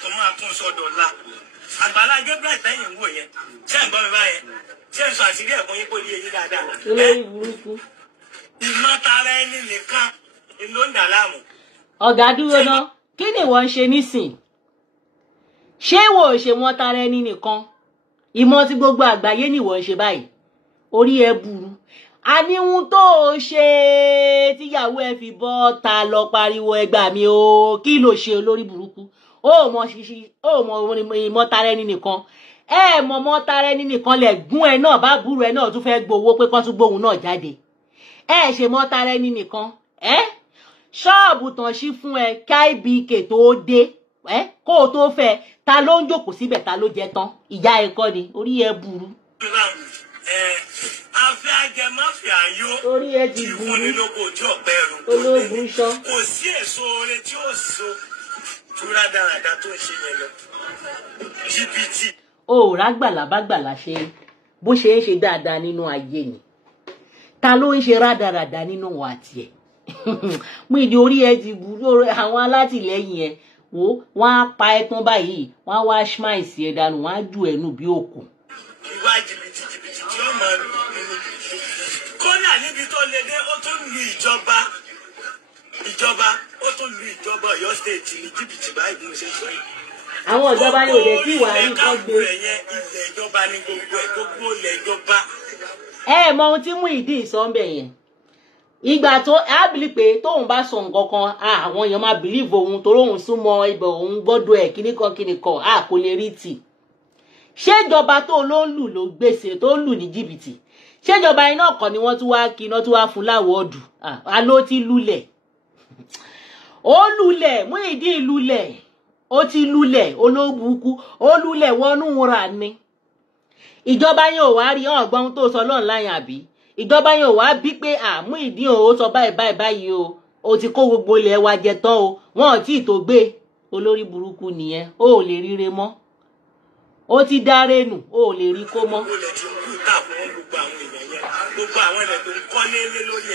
tó máa tún sọ́dọ̀ la Àgbàlá Gabriel tẹ́yìn wò yẹn ṣé ń gbọ́ mi báyẹn ṣé ń sọ àṣírí ẹ̀kún yín kó lé yín dáadáa. olórí burúkú. ìmọ̀tara ẹni nìkan ló ń dà láàmú. ọ̀gá dúró ná kí ni wọ́n ń ṣe nísìn ṣé wò ó ṣe wọ́n tara ẹni nìkan ìmọ̀ tí gbogbo àgbáyé ni wọ́n ń ṣe báyìí orí ẹ burú àníhun tó o ṣe tíyàwó ẹ fi bọ́ ta lọ pariwo ẹgbà mi o kí ló ṣe olórí burúkú ó mọ ṣíṣí ó mọ ìmọ̀ tara ẹni nìkan ẹ mọ tara ẹni nìkan lẹ gún ẹ náà bá burú ẹ náà tún fẹ́ gbowó pé kán tún gbóhùn náà jáde ẹ ṣe mọ̀ tara ẹni nìkan ṣọ́ọ̀bù tàn sí fún ẹ KBK tó dé kó o tó fẹ́ ta ló ń jókòó síbẹ̀ ta ló jẹ tán ìyá ẹ kọ́ ni orí ẹ burú. afẹ́ ajẹmọ́fẹ́ ayó orí ẹ ti burú fún ní lóko ojú ọ̀pẹ ẹ̀rù ológun ṣán. kò sí èso oore tí ó so túra dáradá tó ń ṣe yẹn lọ jìbìtì. o ò rágbàlà bá gbàlà ṣe bó ṣe ń ṣe dáadáa nínú ayé ni ta ló ń ṣe rádaràdà nínú wa tiẹ̀ mú ìdí orí ẹ ti burú àwọn alátìlẹ́yìn ẹ wo wọ́n á pa ẹ tán báyìí wọ́n á wá ṣmáìsì ẹ dànù wọ́n á jù ẹ nù bí òkú. ìwà jìbìtì tí ó máa lù nínú kódà níbi tó lè dé ó tún lu ìjọba ó tún lu ìjọba Ọ̀yọ́ state ní jìbìtì báyìí bí mo ṣe sọ yìí. àwọn ìjọba ní òde tí ìwà rí kọ́ gbé. ilẹ̀ ìjọba ní gbogbo ilẹ̀ ìjọba. ẹ mọ ohun tí Muyideen sọ ń bẹ yẹn ìgbà tó á bìlí pé tóun bá sọ nǹkan kan àwọn èèyàn máa bìlíìfù òun torí òun súnmọ́ ibẹ̀ òun gbọ́dọ̀ ẹ̀ kíníkan kò lè rí tì ṣéjọba tó ló ń lù ló gbèsè tó ń lù ní jìbìtì ṣéjọba iná kan ni wọ́n tún wá kí iná tún wá fún láwọ́ọ̀dù ló ti lulẹ̀ ó lulẹ̀ Muyideen lulẹ̀ ó ti lulẹ̀ olóbùkú ó lulẹ̀ wọnú ra ni ìjọba yẹn ò wá rí ọgbọ́n tó sọ lọ́nà láyìn àbí ìjọba yẹn ò wá bí pé Muyideen ó sọ báyìí o ti kó gbogbo ilẹ̀ wa jẹ tán o wọn ò tí ì tó gbé olórí burúkú nìyẹn ó lè ríre mọ́ ó ti dáre nù ó lè rí kó mọ́. gbogbo àwọn ilẹ̀ tó ń kọ́lé lé lórí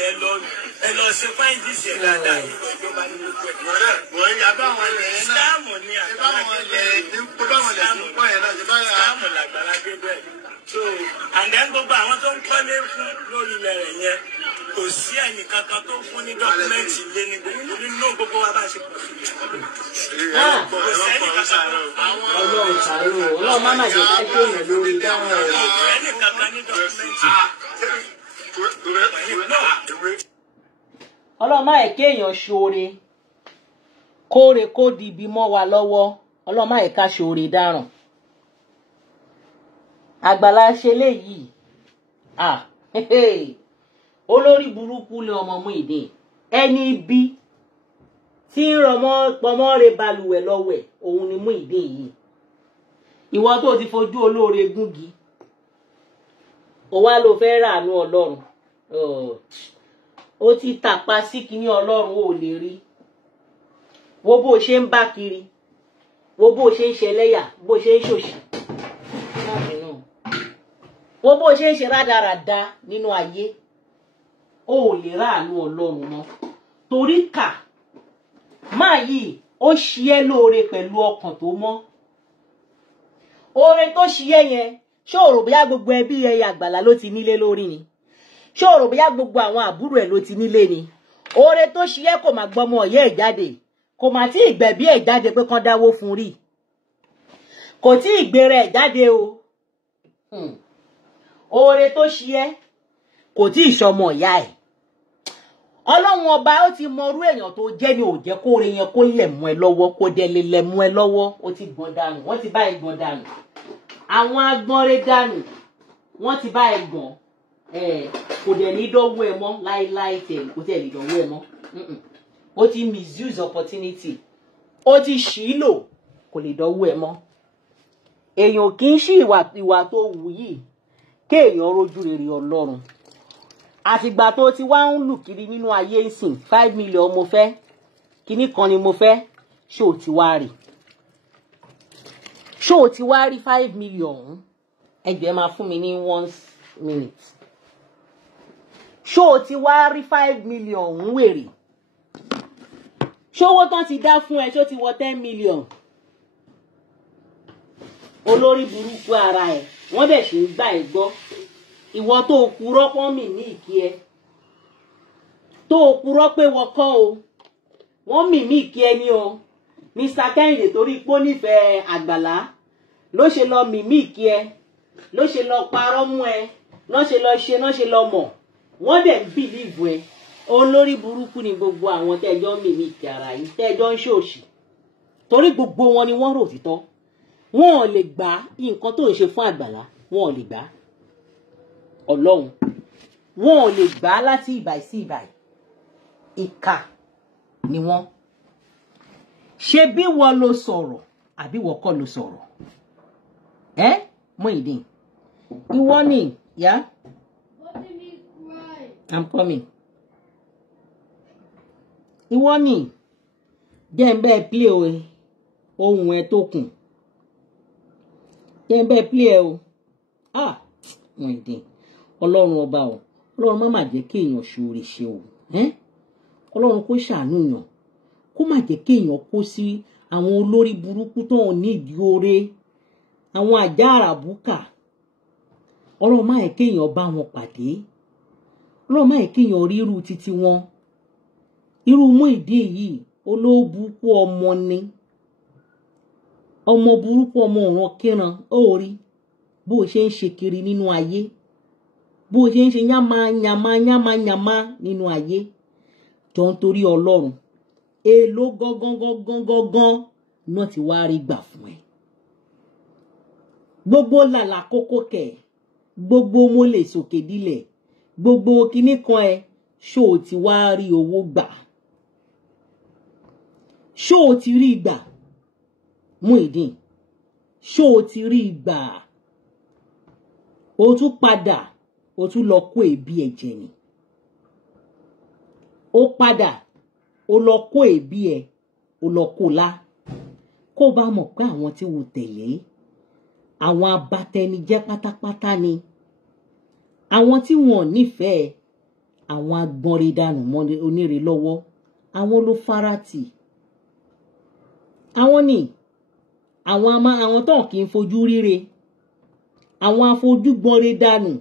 ẹ lọ ṣe fáìndìsì ẹ̀ dáadáa ìwọ ìjọba ní gbogbo ẹ̀. wọ́n yà bá wọn lẹ̀ ẹ́ náà sílámù ní Àgbàlá Gabriel sílámù l'Àgbàlá Gabriel so and then gbogbo àwọn tó ń kọ́lé fún lórí ilẹ̀ rẹ̀ yẹn kò sí ẹnì kankan tó fún ní dọ́kúmẹ́ǹtì lé ní gbogbo wa bá ṣe pọ̀ sí i. kò sẹ́ni kankan ọlọ́run ṣàárò ọlọ́run má má jẹ́ ká kéèyàn lórí dáhùn rẹ̀. kò sẹ́ni kankan ní dọ́kúmẹ́ǹtì. ọlọ́run má yẹ kéèyàn ṣoore kóore kó di ibi mọ́ wa lọ́wọ́ ọlọ́run má yẹ ká ṣoore dáràn. Àgbàlá ṣe léyìí olórí burúkú ni ọmọ Muyideen ẹni bí tí ń pọmọ rẹ balùwẹ̀ lọ́wẹ̀ òun ni Muyideen yìí ìwọ tó ti fojú olóore gúngi ó wá ló fẹ́ ràánú Ọlọ́run ó ti tàpá sí kíní Ọlọ́run ò lè rí wo bó ṣe ń bá kiri wo bó ṣe ń ṣẹlẹ́yà bó ṣe ń ṣòṣì wo bó ṣe ń ṣe rádaràda nínú ayé ó lè ráàánú Ọlọ́run mọ́ torí kà máa yìí ó ṣe é lóore pẹ̀lú ọkàn tó mọ́ oore tó ṣe é yẹn ṣé o rò bóyá gbogbo ẹbí ẹyà Àgbàlá ló ti nílé lórí ni ṣé o rò bóyá gbogbo àwọn àbúrò ẹ̀ ló ti nílé ni oore tó ṣe é kò má gbọ́mọ ọ̀yẹ́ ẹ̀ jáde kò má tí ìgbẹ̀bí ẹ̀ jáde pé kán dáwó fún rí kò tí ìgbèrè ẹ̀ jáde o oore tó ṣe é kò tí ìṣọmọ ìyá ẹ̀ Ọlọ́run ọba ó ti mọrú èèyàn tó jẹ́ ní ó jẹ́ kóore yẹn kó lẹ̀ mú ẹ lọ́wọ́ kó dẹ̀ lè lẹ̀ mú ẹ lọ́wọ́ ó ti gbọ́n dànù wọ́n ti bá ẹ gbọ́n dànù àwọn agbọ́nrẹ́ dànù wọ́n ti bá ẹ gbọ́n kò dẹ̀ ní dọ́wọ́ ẹ mọ́ láíláí tẹ̀ kò tẹ̀ lè dọ́wọ́ ẹ mọ́ ó ti misuse opportunity ó ti ṣìlò kò lè dọ́wọ́ ẹ mọ́ èèyàn kì í ṣí ìwà tó wù yìí kéèyàn rójú rere Ọlọ́run àfìgbà tó ti wá ń lù kiri nínú ayé ìsìn 5 million mo fẹ́ kíní kan ni mo fẹ́ ṣé o ti wá rí 5 million ẹgbẹ́ máa fún mi ní 1 minute ṣé o ti wá rí 5 million wèrè ṣé owó tán ti dá fún ẹ ṣé o ti wọ 10 million olórí burúkú ara ẹ̀ wọ́n dẹ̀ ṣe ń gbà ẹ̀ gbọ́ ìwọ tó purọ́ pọ́n mì ní ìkí ẹ tó purọ́ pé wọ́n kọ́ o wọ́n mì ní ìkí ẹ ní o Mr. Kẹ́hìndé torí pé ó nífẹ̀ẹ́ Àgbàlá ló ṣe lọ mì ní ìkí ẹ ló ṣe lọ parọ́ mú ẹ ló ṣe lọ ṣe ló ṣe lọ mọ̀ wọ́n dẹ̀ ń bìlíìfù ẹ olórí burúkú ni gbogbo àwọn tẹ́jọ́ mì ní ìkí ara yìí tẹ́jọ́ ń ṣòṣì torí gbogbo wọn ni wọ́n rò títọ́ wọn ò lè gbà nǹkan tó ń ṣe fún Àgbàlá wọn ò lè gbà Ọlọ́run wọn ò lè gbà láti ìbàì sí ìbàì ìkà ni wọ́n ṣe bí wọ́n ló sọ̀rọ̀ àbí wọ́n kọ́ ló sọ̀rọ̀ Muyideen ìwọ ni yeah I'm coming ìwọ ni jẹ́ ń bẹ́ẹ̀ play ohun ẹ tó kùn jẹ́ ń bẹ́ẹ̀ play ẹ o Muyideen Ọlọ́run ọba o Ọlọ́run má jẹ́ kéèyàn ṣoore ṣe o Ọlọ́run kó ṣàánú yàn kó má jẹ́ kéèyàn kó sí àwọn olórí burúkú tó ń ní ìdí oore àwọn àjà àràbùkà Ọlọ́run má jẹ́ kéèyàn bá wọn pàdé Ọlọ́run má jẹ́ kéèyàn rí irú títí wọn irú Muyideen yìí olóbùkú ọmọ ni ọmọ burúkú ọmọ ọ̀ràn kíran ó rí bó ṣe ń ṣe kiri nínú ayé bó ṣe ń ṣe yánmá nínú ayé tó ń torí Ọlọ́run èlò gangan náà ti wá rí gbà fún ẹ gbogbo làlà kókó kẹ gbogbo mo lè sòkè dílẹ̀ gbogbo kinní kan ẹ ṣó o ti wá rí owó gbà ṣó o ti rí gbà Muyideen ṣó o ti rí gbà o tún padà o tún lọ kó èébì ẹ̀jẹ̀ ni ó padà ó lọ kó èébì ẹ ó lọ kó lá kó bá mọ̀ pé àwọn tí wò tẹ̀lé àwọn abatẹnijẹ́ pátápátá ni àwọn tí wọn ò nífẹ̀ẹ́ àwọn agbọnridànù mọ́ onírè lọ́wọ́ àwọn ló farati àwọn ni àwọn tó kì í fojú ríre àwọn afojúgbọnridànù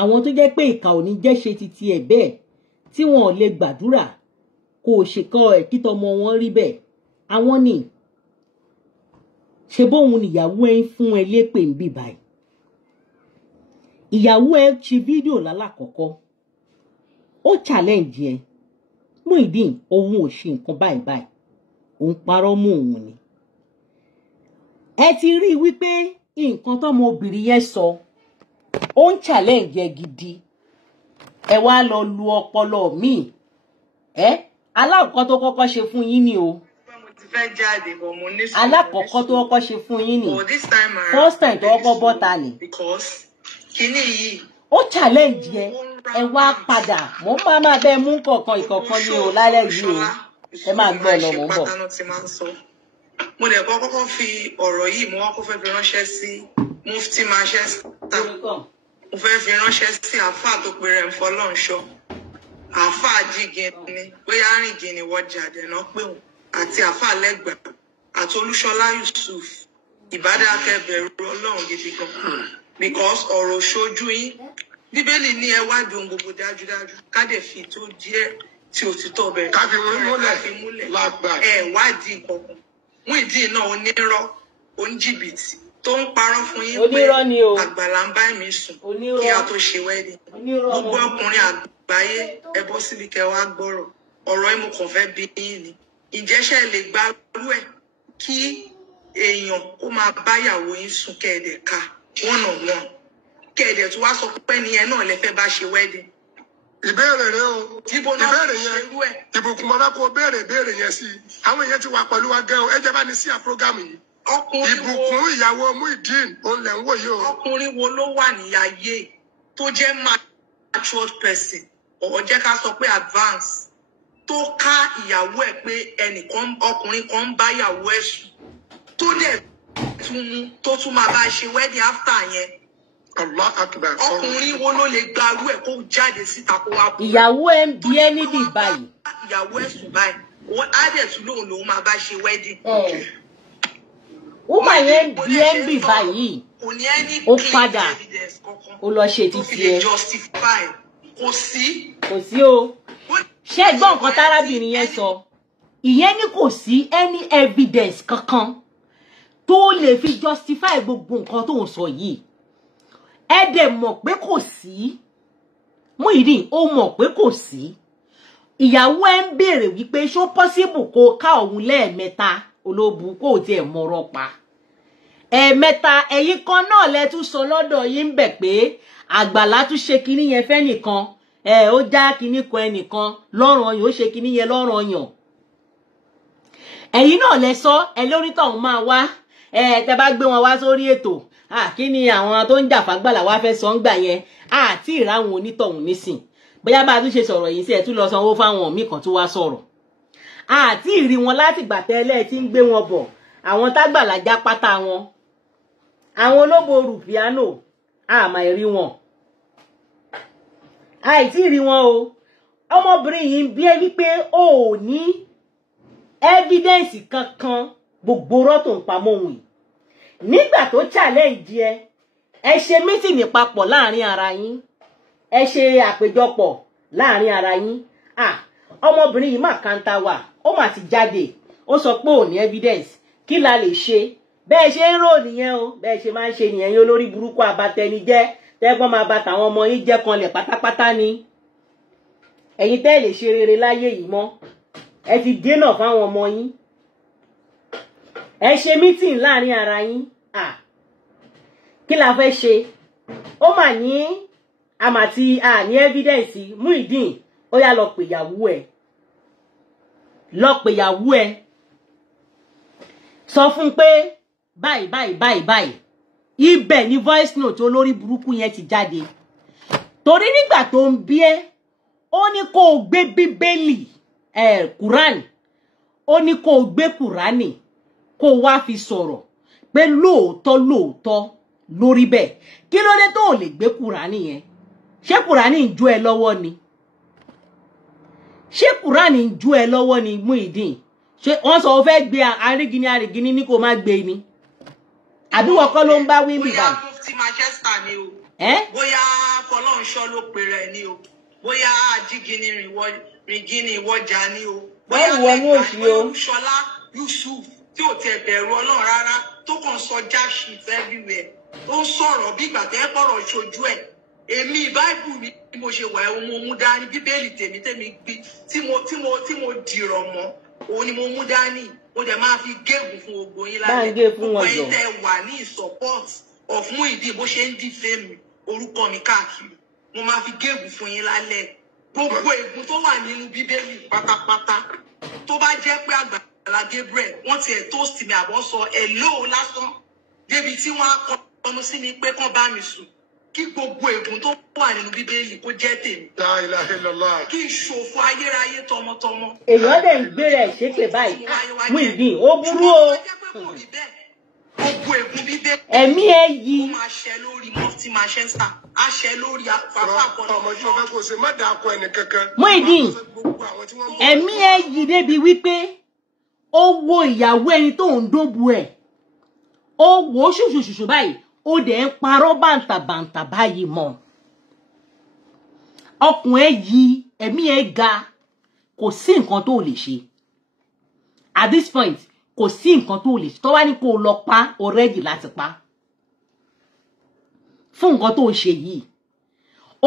àwọn tó jẹ́ pé ìkà ò ní jẹ́ ṣe titi ẹ̀ bẹ́ẹ̀ tí wọn ò lè gbàdúrà kò ṣèkọ ẹ̀ kí tọmọ wọn rí bẹ́ẹ̀ àwọn ni ṣe bóun níyàwó ẹ ń fún ẹ lépè ń bì báyìí ìyàwó ẹ ṣe fídíò lálàkọ́kọ́ ó challenge ẹ Muyideen òun ò ṣe nǹkan báyìí òun parọ́ mọ́ òun ni ẹ ti rí i wípé nǹkan tọ́mọ obìnrin yẹn sọ ó ń challenge ẹ gidi ẹ wá lọ lu ọpọlọ míì alákọ̀ọ́kọ́ tó kọ́kọ́ ṣe fún yín ni o alákọ̀ọ́kọ́ tó kọ́kọ́ ṣe fún yín ni first time tó kọ́kọ́ bọ́ta ni ó challenge ẹ wá padà mo máa bẹ mú ìkọ̀ọ̀kan ní o lálẹ́ yìí o ẹ máa gbọ́ lọ mò ń bọ̀. mo lè kọ́kọ́ fi ọ̀rọ̀ yìí mo wá kó fẹ́ fi ránṣẹ́ sí Mufti Manchester mo fẹ́ fi ránṣẹ́ sí àáfàá tó pe rẹ̀ ń fọlọ́nṣọ́ àáfàá jígin ni bóyá rìngìn ni wọ́n jáde náà pé òun àti àáfàá lẹ́gbẹ̀ẹ́ àti Olúṣọlá Yusuf ìbádàkẹ́ bẹ̀rù Ọlọ́run gidi gan because ọ̀rọ̀ ṣojú yín Bíbélì ní ẹ wádìí ohun gbogbo dájúdájú ká dẹ̀ fi tó díẹ̀ tí òtítọ́ bẹ̀rẹ̀ ká fi múlẹ̀ ẹ wádìí kankan Muyideen náà onírọ́ oníjìbìtì tó ń parọ́ fún yín pé Àgbàlá ń bá mi sùn kí a tó ṣe wẹ́ẹ̀dì gbogbo ọkùnrin àgbáyé ẹ bọ́ síbi kẹwàá gbọ́rọ̀ ọ̀rọ̀ yìí mo kàn fẹ́ bí yín ni ìjẹ́ṣẹ́ lè gbárù ẹ̀ kí èèyàn kó máa báyàwó yín sùn kẹ́ẹ̀dẹ̀ ká one on one kẹ́ẹ̀dẹ̀ tó wá sọ pé nìyẹn náà lè fẹ́ bá ṣe wẹ́ẹ̀dì. ìbéèrè rẹ o ìbéèrè yẹn ìbùkún mọ́lá kó béèrè yẹn sí àwọn èèyàn ti wà pẹ̀lú wa gan o ẹ jẹ́ bá ní sí àpọ́gámù yìí. ìbùkún ìyàwó Muyideen òun lẹ̀ ń wò yìí o. ọkùnrin wo ló wà ní ayé tó jẹ́ matured person ọ̀ jẹ́ ká sọ pé advance tó ká ìyàwó ẹ̀ pé ọkùnrin kan ń bá ìyàwó ẹ̀ sùn tó dẹ̀ tó tún máa bá ṣe wedding after yẹn. Allah akbar. ọkùnrin wo ló lè gbarú ẹ̀ kó jáde síta kó wá kú. ìyàwó ẹ̀ ń bí ẹ nídìí báyìí. ìyàwó ẹ̀ sùn báyìí á dẹ̀ tún lòun máa bá ṣe wedding. woman yẹn bí ẹ ń bì báyìí ó padà ó lọ ṣe títí ẹ kò sí o ṣé gbọ́ nǹkan tárábìnrin yẹn sọ ìyẹn ní kò sí any evidence kankan tó lè fi justify gbogbo nǹkan tó ń sọ yìí ẹ dẹ̀ mọ̀ pé kò sí Muyideen ó mọ̀ pé kò sí ìyàwó ẹ ń béèrè wípé ṣó possible kó ká òun lẹ́ẹ̀mẹ́ta olóbu kó tiẹ̀ mọ̀rọ̀ pa ẹ̀ẹ̀mẹ́ta ẹ̀yin kan náà lẹ tún sọ lọ́dọ̀ yín bẹ̀ pé Àgbàlá tún ṣe kinní yẹn fẹ́ nìkan ó já kinní kan ẹnìkan lọ́rùn ọyàn ó ṣe kinní yẹn lọ́rùn ọyàn ẹ̀yin náà lẹ sọ ẹ lórí tọ̀hún máa wá tẹ bá gbé wọn wá sórí ètò kí ni àwọn tó ń jà fàgbàlà wá fẹ́ sọ ń gbà yẹn àti ìráwọn onítọ̀hún nísìn bóyá bá a tún ṣe sọ̀rọ̀ yìí sí ẹ̀ tún lọ sanwó fáwọn míì kan tó wá sọ̀rọ̀ àti ìrí wọn láti gbà tẹ́lẹ̀ tí ń gbé wọn bọ̀ àwọn tágbàlá já pátá wọn àwọn olóborù piano àmà ìrí wọn àìtí ìrí wọn o ọmọbìnrin yìí bí ẹ wípé ó ní evidence kankan gbogbo rọ́tò ń pamọ́ òun yìí nígbà tó challenge ẹ ṣe mítìnì papọ̀ láàrin ara yín ẹ ṣe àpéjọpọ̀ láàrin ara yín ọmọbìnrin yìí mà kanta wà ó mà ti jáde ó sọ pé ò ní evidence kí la lè ṣe bẹ́ẹ̀ ṣe ń rò nìyẹn o bẹ́ẹ̀ ṣe máa ń ṣe nìyẹn yín olórí burúkú abatẹnijẹ́ tẹ́gbọ́n máa ba tàwọn ọmọ yín jẹ́ kanlẹ̀ pátápátá ni ẹ̀yin tẹ́ lè ṣe rere láyé yìí mọ́ ẹ ti dènà fáwọn ọmọ yín ẹ ṣe meeting láàrin ara yín kí la fẹ́ ṣe ó mà ní àmàtí ní evidence Muyideen ó yá lọ pè yàwó ẹ sọ fún pé báyìí ibẹ̀ ni voice note olórí burúkú yẹn ti jáde torí nígbà tó ń bí ẹ ó ní kó o gbé bíbélì Quran ó ní kó o gbé Qurani kó o wá fi sọ̀rọ̀ pé lóòótọ́ lórí bẹ́ẹ̀ kí ló dé tó lè gbé Qurani yẹn ṣé Qurani ń jó ẹ lọ́wọ́ ni ṣé Qurani ń jó ẹ lọ́wọ́ ni Muyideen ṣé wọ́n sọ ó fẹ́ gbé arigini ní kó má gbé ni àbí wọ́n kọ́ ló ń bá wí bí báyìí. bóyá mufti Manchester ni o bóyá Fọlọ́runṣọ́ ló pe rẹ̀ ni o bóyá ajígini rìngini ìwọ́jà ni o bóyá Ṣọlá Yusuf tí ò tiẹ̀ bẹ̀rù Ọlọ́run rárá tó kàn sọ jáṣì everywhere tó ń sọ̀rọ̀ bí ìgbà tẹ́ pọ̀rọ̀ ṣojú ẹ̀ èmi báìbù mi bí mo ṣe wà mo mú dání bíbélì tèmi gbé tí mo dìrọ̀ mọ́ òun ni mo mú dání mo dẹ̀ máa fi gégùn fún gbogbo yín lálẹ́ gbogbo yín tẹ́ wà ní support of Muyideen bó ṣe ń dìfẹ́ mi orúkọ mi káàkiri mo máa fi gégùn fún yín lálẹ́ gbogbo ègún tó wà nínú bíbélì pátápátá tó bá jẹ́ pé Àgbàlá Gabriel wọ́n ti ẹ̀ toast mi àbọ̀ sọ hello lásán débi tí wọ́n á kọ́nu sí mi pé kán bá mi sùn kí gbogbo ègún tó wà nínú bíbélì kó jẹ́ tèmi. La ilaha illallah. Kí n ṣòfò ayérayé tọmọtọmọ. èèyàn dẹ̀ ń gbé rẹ̀ ṣépè báyìí Muyideen ó burú o. gbogbo ègún bíbélì. ẹ̀mí ẹ yí. ó máa ṣẹ lórí mufti Manchester á ṣẹ lórí àfàfà àkọlọ. ọmọ tí wọn fẹ́ kó ṣe má dàá kọ ẹnì kankan. Muyideen ẹ̀mí ẹ yí débi wípé ó wo ìyàwó ẹni tó ń dóbu ẹ̀ ó wò ó ṣùṣùṣùṣù báyìí ó dẹ̀ ń parọ́ bàǹtàbàǹtà báyìí mọ́ ọkùn ẹ̀ yí ẹ̀mí ẹ̀ ga kò sí nǹkan tó lè ṣe at this point kò sí nǹkan tó lè ṣe tó wá ní kó lọ pa ó rẹ́dì láti pa fún nǹkan tó ṣe yìí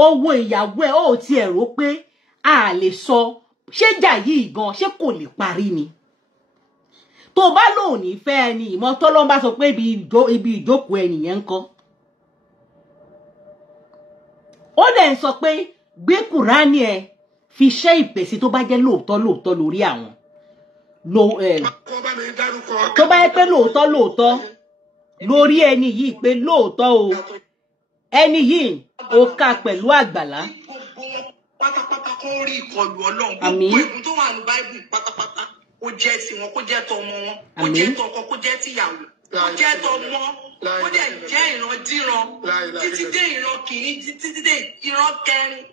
ó wo ìyàwó ẹ̀ ó tiẹ̀ rò pé a lè sọ ṣé jà yìí gan ṣé kò lè parí ni tó bá lòun ní fẹ́ ẹni ìmọ̀ tọ́lọ́n bá sọ pé ibi ìjókòó ẹnìyẹn ń kọ́ ó dẹ̀ ń sọ pé gbé Kùránì ẹ fi ṣe ìpèsè tó bá jẹ́ lóòótọ́ lórí àwọn tó bá yẹ pé lóòótọ́ lórí ẹni yìí pé lóòótọ́ o ẹni yìí ó ká pẹ̀lú Àgbàlá. pátápátá kó rí ìkọlù Ọlọ́run gbogbo ègún tó wà ní Báíbù pátápátá kó jẹ́ tiwọn kó jẹ́ tọmọ wọn kó jẹ́ tọkọ kó jẹ́ tìyàwó kó jẹ́ tọmọ kó dẹ̀ jẹ́ ìrandíran títí dé ìran kìíní títí dé ìran kẹrin.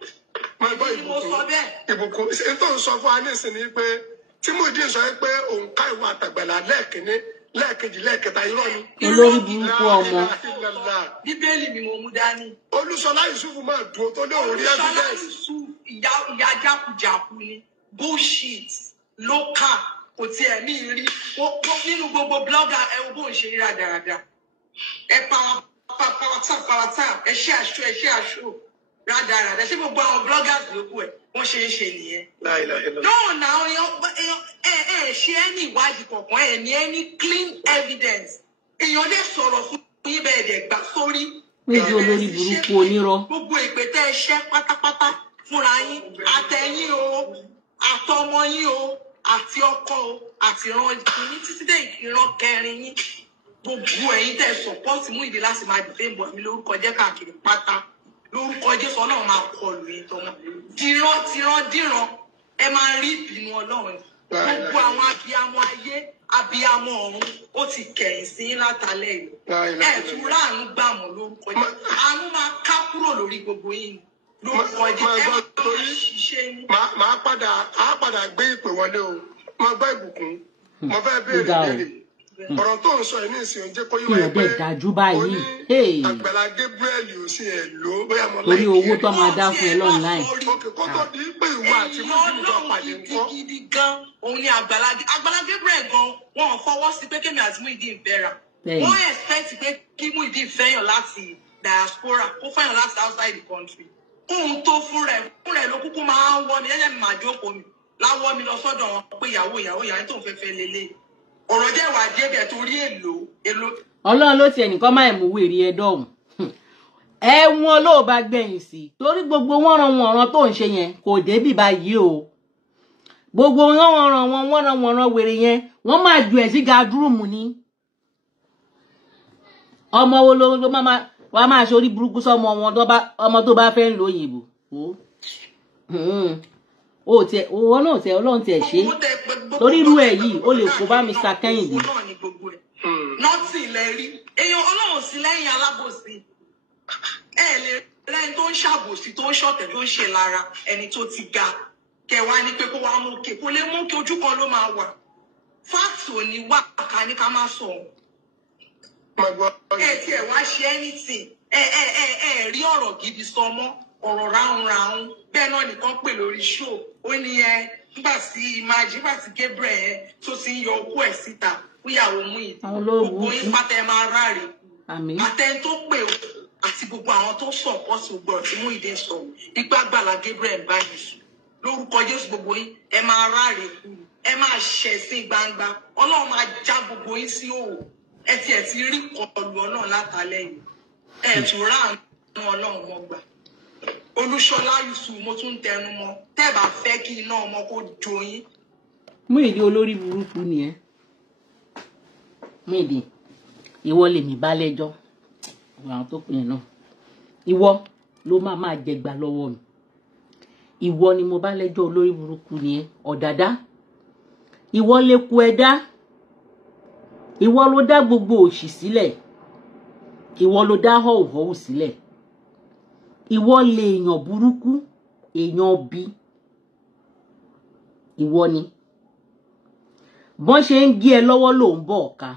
mo sọ bẹ́ẹ̀. ìbùkún ṣe tó ń sọ fún wa nísìnyí pé tí Muyideen sọ pé òun ká ìwà àtàgbàlá lẹ́ẹ̀kínní lẹ́ẹ̀kejì lẹ́ẹ̀kẹta irọ́ ni. olórí burúkú ọmọ. Bíbélì ni mo mú dání. Olúṣọlá Yusuf máa dùn tó lé òun rí evidence. Olúṣọlá Yusuf ìyá jákujàku ni bullshit local kò tiẹ̀ ní rí nínú gbogbo blogger ẹ wo bó ń ṣe rí rádaràda ẹ parata ẹ ṣe àṣọ rádaràda ṣé gbogbo àwọn bloggers lókù ẹ wọ́n ṣe ń ṣe nìyẹn. náà ẹ ṣe ẹni ìwádìí kankan ẹ ní ẹni clean evidence èèyàn lè sọ̀rọ̀ fún yín bẹ́ẹ̀ dẹ̀ gbà sórí. méjì olórí burúkú onírọ́. gbogbo ìpè tẹ́ ẹ ṣẹ́ pátápátá fúnra yín àtẹ̀yìn o àtọmọ yín o àti ọkọ o àti ìran yín títí dé ìran kẹrin yín gbogbo ẹ̀yin tẹ́ support Muyideen láti máa dìde ìbò mi lórúkọ jẹ́ káàkiri pátá lórúkọ Jésù Ọlọ́run máa kọlù yín tọmọ dìran ẹ máa rí ìbínú Ọlọ́run gbogbo àwọn abiyamọ ayé abiyamọ ọ̀run ó ti kẹ̀yìn sí látàlẹ́ yìí ẹ tún ráàánú gbàmù lórúkọ Jésù àánú máa ká kúrò lórí gbogbo yín lórúkọ Jésù ẹ máa ṣiṣẹ́ yín. máa padà gbé ìpè wọlé o máa gbọ́ ìbùkún mo fẹ́ béèrè ọ̀rọ̀ tó ń sọ yìí ní ìsìn oúnjẹ kó yíwá pé ó ní Àgbàlá Gabriel ò sí ẹ̀ lò bóyá mo torí owó tó máa dá fún ẹ lọ́nláìn. òkè kó tó di pé ìwà àti Muyideen jọ pàdé ńkọ́. gidi gan òun ni Àgbàlá Gabriel gan wọn ò fọwọ́ sí pé kémi àti Muyideen fẹ́ra wọ́n expect pé kí Muyideen fẹ́yàn láti diaspora kó fẹ́yàn láti outside the country kóhun tó fún rẹ̀ ló kúkú máa ń wọ́ ni ẹ̀yẹ́ mi máa jókòó mi láwọ́ mi lọ sọ́dọ̀ wọn pé ìyàwó tó ń fẹ́ lélẹ̀ ọ̀rọ̀ jẹ́ ìwà débẹ̀ torí èlò. Ọlọ́run ló tiẹ̀ nìkan máa mú wèrè ẹ dọ̀hún ẹ̀wọ̀n ló bá gbẹ̀yìn sí torí gbogbo wọ́nran tó ń ṣe yẹn kò débì báyìí o gbogbo wọ́nran wèrè yẹn wọ́n máa ju ẹ̀ sí gadrúùmù ni ọmọ wo ló wàá máa ṣe orí burúkú sọmọ ọmọ tó bá fẹ́ ń lo òyìnbó wọn náà tẹ Ọlọ́run tẹ ṣe torí irú ẹ yìí ó lè kó bá Mr. Kẹ́hìndé. nọ́ọ̀tì ilẹ̀ rí èèyàn Ọlọ́run sí lẹ́yìn alábòsí ẹ lè lẹ́yìn tó ń ṣàbòsí tó ń ṣọ̀tẹ̀ tó ń ṣe lára ẹni tó ti ga kẹwàá ní pé kó wàá mú kí kó lè mú kí ojú kan ló máa wà fáàtì ò ní wà ká ní ká má sọ ẹ tiẹ̀ wá ṣe anything ẹ rí ọ̀rọ̀ gidi sọ mọ́ ọ̀rọ̀ ráhùnráhùn bẹ́ẹ̀ náà nìkan pè lórí show ó ní nígbà tí Gabriel tó ti ń yọ okú ẹ̀ síta fúyàwó Muyideen gbogbo yín pátá ẹ máa ráre àtẹni tó pè ó àti gbogbo àwọn tó support gbogbo ọ̀rọ̀ tí Muyideen sọ ipá Àgbàlá Gabriel báyìí sùn lórúkọ Jésù gbogbo yín ẹ máa ráre kúrò ẹ máa ṣẹ̀ sí gbangba Ọlọ́run máa já gbogbo yín sí òwò ẹ tiẹ̀ ti rí kọlù Ọlọ́run látàlẹ́ yìí ẹ tún ráàánú Ọlọ́run mọ́ gbà. Olúṣọlá Yusuf mo tún tẹnu mọ́ tẹ́ bá fẹ́ kí iná ọmọ kó jó yín. Muyideen olórí burúkú nìyẹn Muyideen ìwọ lèmi bá lẹ́jọ́ àwọn tó pè é náà ìwọ ló máa jẹgbà lọ́wọ́ mi ìwọ ni mo bá lẹ́jọ́ olórí burúkú nìyẹn ọ̀dàdá ìwọ lè ku ẹ̀dá ìwọ ló dá gbogbo òṣì sílẹ̀ ìwọ ló dá họ̀họ̀hù sílẹ̀ ìwọ lè èèyàn burúkú èèyàn bí ìwọ ni bọ́n ṣe ń gé ẹ lọ́wọ́ ló ń bọ̀ ọ̀ka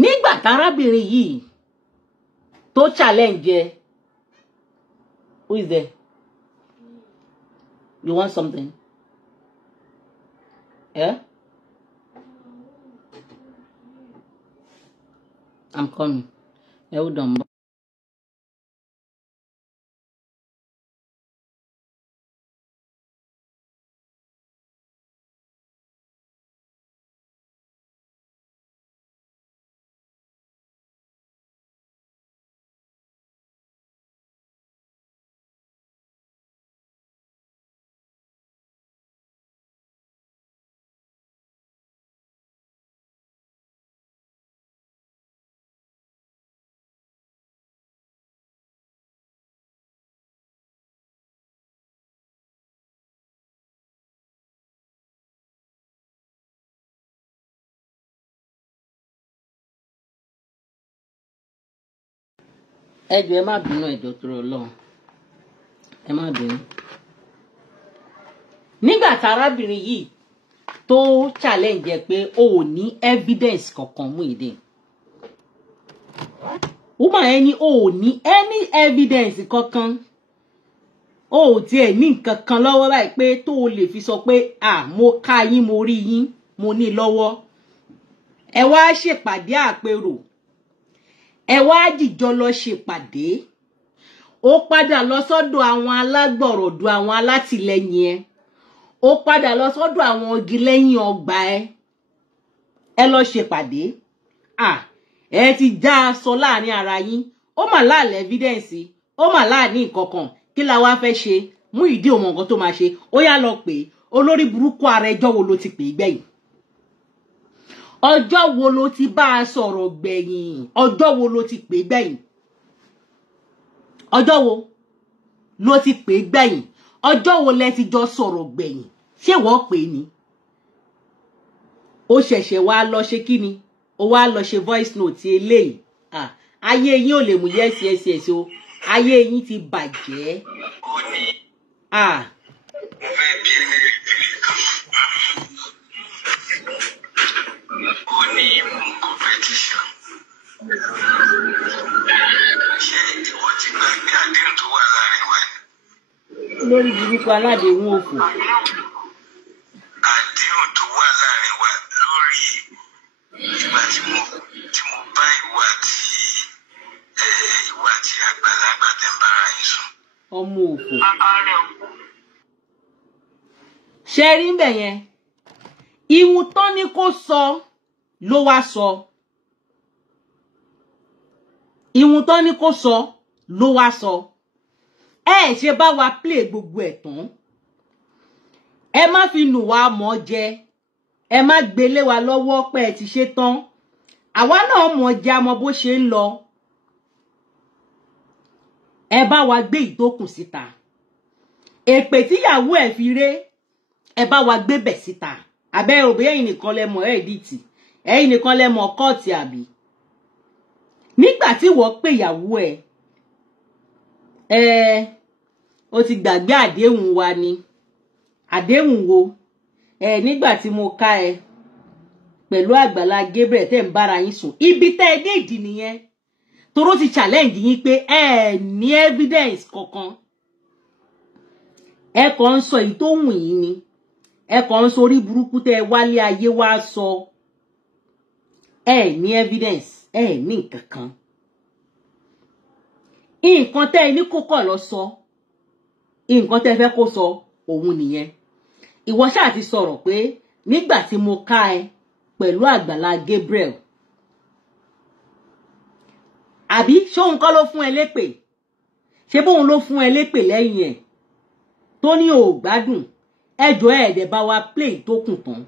nígbà tárábìnrin yìí tó challenge ẹ who is there you want something I'm coming hold on. ẹjọ ẹ má bínú ẹjọ tó Ọlọ́run ẹ má bínú nígbà tí arábìnrin yìí tó challenge pé o ò ní evidence kankan Muyideen. Woman ẹni o ò ní any evidence kankan. O ò tiẹ̀ ní nǹkan kan lọ́wọ́ báyìí pé tó o lè fi sọ pé mo ká yín mo rí yín mo ní lọ́wọ́. Ẹ wá ṣèpàdé àpérò. Ẹ wá jìjọ lọ ṣèpàdé. Ó padà lọ sọ́dọ̀ àwọn alágbọ̀rọ̀dọ̀ àwọn alátìlẹ́yìn ẹ. Ó padà lọ sọ́dọ̀ àwọn igi lẹ́yìn ọgbà ẹ. Ẹ lọ ṣèpàdé. Ẹ ti já aṣọ láàrin ara yín. Ó mà láàlẹ̀ evidence. Ó mà láàní nǹkankan. Kí la wá fẹ́ ṣe? Muyideen ò mọ nǹkan tó máa ṣe. Ó yá lọ pé olórí burúkú ara ẹjọ́ wo ló ti pè gbẹ̀yìn? Ọjọ́ wo ló ti bá a sọ̀rọ̀ gbẹ̀yìn? Ọjọ́ wo ló ti pè gbẹ̀yìn? Ọjọ́ wo ló ti pè gbẹ̀yìn? Ọjọ́ wo lẹ ti jọ sọ̀rọ̀ gbẹ̀yìn? Ṣé wọ́n pè ní? Ó ṣẹ̀ṣẹ̀ wá lọ ṣe kíni? Ó wá lọ ṣe voice note eléyìí. Ayé yín ò lè mú yes o. Ayé yín ti bàjẹ́. Ó ní competition. Ṣé ìwọ ti gbàgbé àdéhùn tó wà láàrin wa? Lórí burúkú aládéhùn òfò. Àdéhùn tó wà láàrin wa lórí ìgbà tí mo bá ìwà àti àgbàlagbà tẹ́ ń bára yín sùn. Ọmọ òfò. Ṣé rí ń bẹ̀ yẹn? Ìhun tán ní kó sọ ló wá sọ. Ìhun tán ní kó sọ ló wá sọ. Ẹ ṣe bá wa play gbogbo ẹ̀ tán. Ẹ má fi nù wá mọ́ jẹ. Ẹ má gbélé wa lọ́wọ́ pé ẹ ti ṣe tán. Àwa náà mọ̀ jẹ àmọ́ bó ṣe ń lọ. Ẹ bá wa gbé ìtókùn síta. Èpè tíyàwó ẹ̀ fi ré. Ẹ bá wa gbé bẹ̀ síta. Àbẹ́ òbí ẹ̀yin nìkan lẹ mọ̀ ẹ̀dìtì. Ẹ̀yin nìkan lẹ mọ̀ kọ́ọ̀tì àbí. Nígbà tí wọ́n pè ìyàwó ẹ̀. Ó ti gbàgbé àdéhùn wa ni. Àdéhùn wo? Nígbà tí mo ká ẹ pẹ̀lú Àgbàlá Gabriel tẹ́ ń bára yín sùn. Ibi tẹ́ ẹ dé ìdí nìyẹn. Toró ti challenge yín pé ẹ ní evidence kankan. Ẹ kàn ń sọ èyí tó wù yín ni. Ẹ kàn ń sọ orí burúkú tẹ́ ẹ wálé ayé wá sọ. Ẹ ní evidence. Ẹ ní nǹkan kan. Nǹkan tẹ́ ẹ ní kó kọ̀ lọ sọ. Nǹkan tẹ́ ẹ fẹ́ kó sọ òun nìyẹn. Ìwọ ṣáà ti sọ̀rọ̀ pé nígbà tí mo ká ẹ pẹ̀lú Àgbàlá Gabriel. Àbí ṣóhun kọ́ ló fún ẹ lépè? Ṣé bóun ló fún ẹ lépè lẹ́yìn ẹ̀? Tó ní ò gbádùn. Ẹjọ́ ẹ̀ẹ́dẹ̀ bá wa play tó kù tán.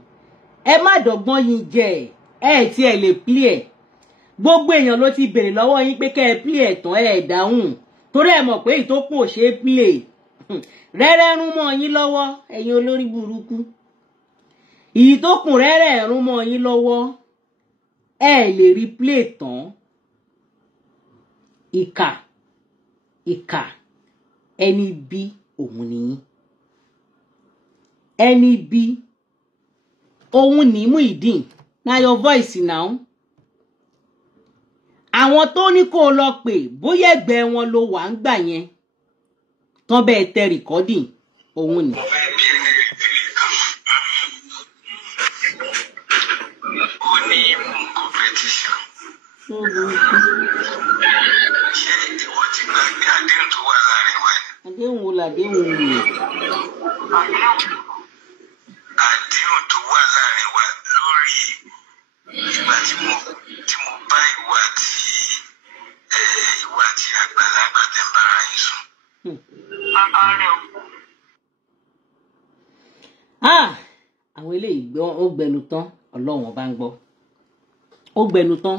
Ẹ má dọ̀gbọ́n yín jẹ ẹ̀ tí ẹ lè play ẹ̀. Gbogbo èèyàn ló ti bèrè lọ́wọ́ yín pé kẹ́ ẹ play ẹ̀ tán ẹ̀ dáhùn. Torí ẹ mọ̀ pé ìtókùn ò ṣe é play. Rẹ́rẹ́ rún mọ́ yín lọ́wọ́ ẹ̀yin olórí burúkú. Ìtókùn rẹ́rẹ́ rún mọ́ yín lọ́wọ́. Ẹ lè rí play tán. Ìkà ẹni bí òun nìyí. Ẹni bí òun ní Muyideen. Na your voice now. Àwọn tó ní kó lọ pè bóyá ẹgbẹ́ wọn ló wà ń gbà yẹn. Tán bẹ́ẹ̀ tẹ recording òun ni. Ó ní competition. Ṣé ìwọ ti gbàgbé àdéhùn tó wà láàrin wa? Àdéhùn wo làdéhùn wò? Àdéhùn tó wà láàrin wa lórí ìgbà tí mo bá ìwà àti àgbàlagbà tẹ́ ń bára yín sùn. Àwọn eléyìí gbọ́ ó gbẹnu tán Ọlọ́run ọba ń gbọ́. Ó gbẹnu tán.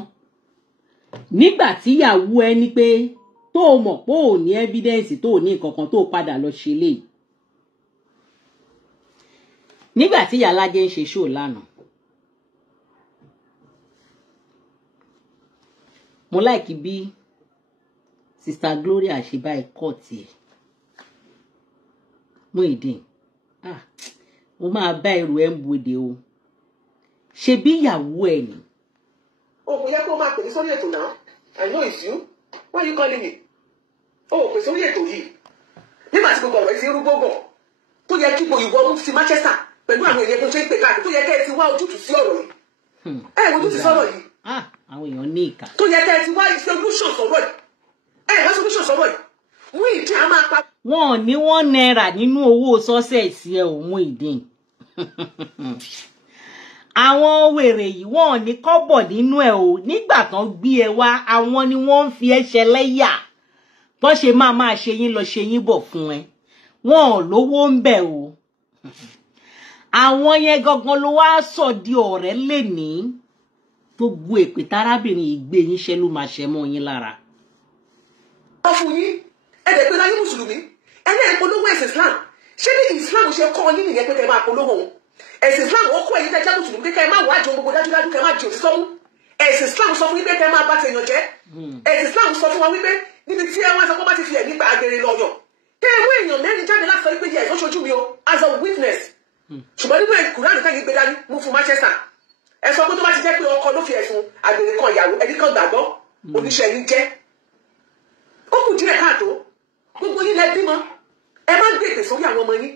Nígbà tí ìyàwó ẹ ní pé tó mọ̀ pé ò ní evidence tó ní nǹkankan tó padà lọ ṣe léyìí. Nígbà tí Ìyálájé ń ṣe show lánàá. Mo like bí Sister Gloria ṣe báyìí cut ẹ̀. Muyideen. Mo máa bá ẹrù ẹ̀ ń bòde o. ṣe bí ìyàwó ẹ̀ ni. Oh, yeah, come back to this one now. I know it's you. Why are you calling me? Oh, it's only a to you. You must go over. It's you go. To yẹ kí ìwọ mú sí Manchester pẹ̀lú àwọn èèyàn tó ṣe ń pè káàkiri tó yẹ kẹ́ ẹ ti wá ojútùú sí ọ̀rọ̀ yìí. Ojú ti sọ̀rọ̀ yìí. Àwọn èèyàn ní ìkà. Tó yẹ kẹ́ ẹ ti wá solution sọ̀rọ̀ yìí. Wá solution sọ̀rọ̀ yìí. Muyideen a máa pa. Wọn ò ní £1 nínú owó sọ́sẹ̀sì ẹ̀ ò Muyideen. Àwọn wèrè yìí wọn ò ní kọ́bọ̀ nínú ẹ̀ o. Nígbà tán gbé ẹ wá àwọn ni wọ́n ń fi ẹ́ ṣẹlẹ́yà. Bọ́n ṣe máa ṣe yín lọ ṣe yín bọ̀ fún ẹ. Wọn ò lówó ń bẹ̀ o. Àwọn yẹn gangan ló wá sọ di ọ̀rẹ́ lẹ́ni. Gbogbo èpè tárábìnrin ìgbé yín ṣe ló máa ṣẹ mọ́ yín lára. Fún yín ẹ̀dẹ̀ pé láyé mùsùlùmí ẹni ẹ̀ polówó ẹ̀sìn Islam ṣé bí Islam ṣe kọ́ yín nìyẹn pé kẹ́ máa polówó wọn ẹ̀sìn Islam ó kọ́ ẹ̀yin tẹ́ jẹ́ mùsùlùmí kẹ́ máa wá jọ gbogbo dájúdájú kẹ́ máa jẹ òtítọ́ mú ẹ̀sìn Islam sọ fún yín pé kẹ́ máa bá tèèyàn jẹ́ ẹ̀sìn Islam sọ fún wa wípé níbi tí ẹ wá sọ pé bá ti fi ẹ̀mí gba àgbèrè lọ́yọ̀ kẹ́ ẹ mú èèyàn mẹ́rin jáde láti sọ pé yẹ ẹ̀sọ́ ṣojú mi o as a witness ṣùgbọ́n nínú Kùránì tẹ́yìn gbé dání mú fún Manchester ẹ sọ pé tó bá ti jẹ́ pé ọkọ ló fi ẹ̀sùn àgbèrè kan ìyàwó ẹni kan gbàgbọ́ oníṣẹ́ yín jẹ́ ó kù díẹ̀ káàtó gbogbo yín lẹ bímọ ẹ má gbé èpè sórí àwọn ọmọ yín.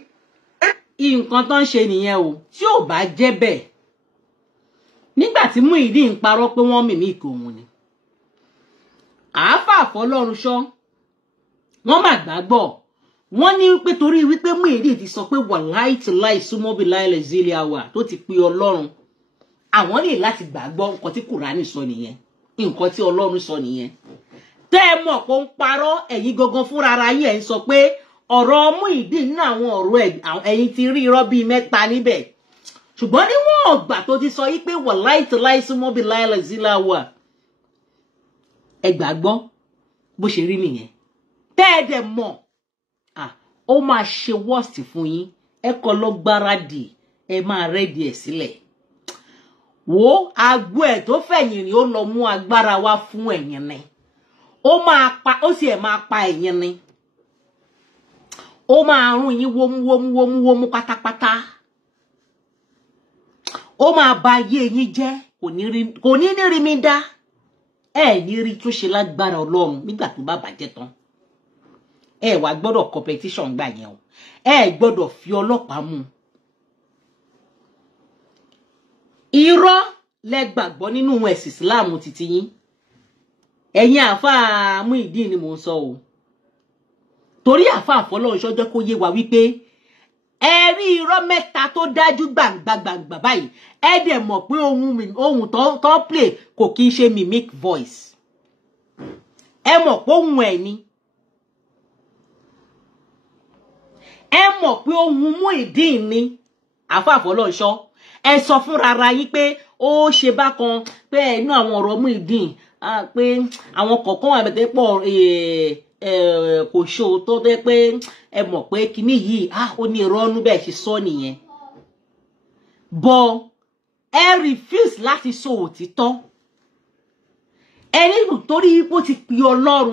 Nǹkan tó ń ṣe nìyẹn o tí ò bá jẹ́ bẹ́ẹ̀ nígbà tí Muyideen ń parọ́ pé wọ́n mìmí ìkó òun ni àáfàá fọlọ́run ṣọ́ wọ́n má gbàgbọ́ wọ́n ní wípé torí wípé Muyideen ti sọ pé wàláì tí láì súnmọ́ bí láìlẹ̀ zílẹ̀ àwà tó ti pe Ọlọ́run àwọn ní láti gbàgbọ́ nǹkan tí Kùránì sọ nìyẹn nǹkan tí Ọlọ́run sọ nìyẹn tẹ́ ẹ mọ̀ pé ó ń parọ́ ẹ̀yin gangan fúnra ara yín ẹ̀ ń sọ pé ọ̀rọ̀ Muyideen nínú àwọn ọ̀rọ̀ ẹ̀yin ti rí irọ́ bíi 3 níbẹ̀ ṣùgbọ́n níwọ̀n ọ̀gbà tó ti sọ yí pé wàláì tí láì súnmọ́ bí láìlẹ̀ zílẹ̀ àwà ẹ gbàgbọ́ bó ṣe rí nìyẹn tẹ́ ẹ dẹ̀ mọ̀ ó máa ṣe worst fún yín ẹ kọ́ lọ gbáradì ẹ máa rẹ́dì ẹ̀ sílẹ̀ wo agbo ẹ̀ tó fẹ̀yìn ni ó lọ mú agbára wá fún ẹ̀yin ni ó sì ẹ̀ máa pa ẹ̀yin ni ó máa rún yín wómú pátápátá ó máa ba ayé yín jẹ́ kò ní rí mi dá ẹ ní rí tó ṣe lágbára Ọlọ́run nígbà tó bá bàjẹ́ tán ẹ wá gbọ́dọ̀ competition gbà yẹn o ẹ gbọ́dọ̀ fi ọlọ́pàá mú irọ́ lẹ gbàgbọ́ nínú ẹ̀sìn Islam títí yín ẹ̀yin àáfàá Muyideen ni mò ń sọ o torí àáfàá Fọlọ́run ṣọ́ jẹ́ kó yé wa wípé ẹ rí irọ́ 3 tó dájú gbàǹgbà báyìí ẹ dẹ̀ mọ̀ pé ohun tó play kò kí ń ṣe mimic voice ẹ mọ̀ pé ohun ẹ̀ ni ẹ mọ̀ pé ohun Muyideen ni àáfàá Fọlọ́run ṣọ́ ẹ sọ fúnra ara yín pé ó ṣe bákan pé inú àwọn ọ̀rọ̀ Muyideen pé àwọn kọ̀ọ̀kan wà bẹ̀tẹ̀ pọ̀ kò ṣó tó tẹ́ pé ẹ mọ̀ pé kíní yìí ó ní ìrọ́nú bẹ́ẹ̀ ṣe sọ nìyẹn bọ́ ẹ refuse láti sọ òtítọ́ ẹni torí ó ti pe Ọlọ́run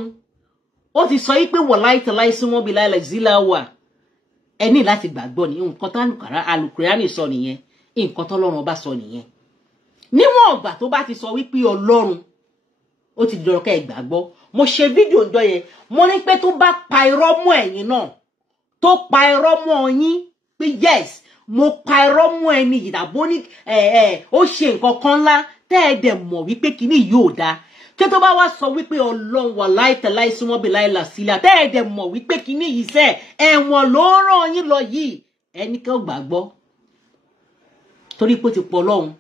ó ti sọ yí pé wàláì tàláì súnmọ́ bí láìlẹ̀ zílà wà ẹ ní láti gbàgbọ́ ní nǹkan tá Al-Qur'ani sọ nìyẹn nǹkan tọ́lọ́run ọba sọ nìyẹn níwọ̀n ọgbà tó bá ti sọ wípé Ọlọ́run ó ti dọ̀rọ̀ ká ẹ gbàgbọ́ mo ṣe fídíò ńjọ́ yẹn mo ní pé tó bá pa irọ́ mọ́ ẹ̀yin náà tó pa irọ́ mọ́ yín pé yes mo pa irọ́ mọ́ ẹni ìdàbò ní ó ṣe nǹkan kan ńlá tẹ́ ẹ dẹ̀ mọ̀ wípé kíní yóò dáa tí tó bá wá sọ wípé Ọlọ́run wà láìtẹ̀láì súnmọ́ bí láìlà sílẹ̀ tẹ́ ẹ dẹ̀ mọ̀ wípé kíní yìí sẹ́ ẹ̀wọ̀n ló rán yín lọ yìí ẹni kẹ́ ò gbàgbọ́ torí pé ó ti pọ̀ lọ́hùn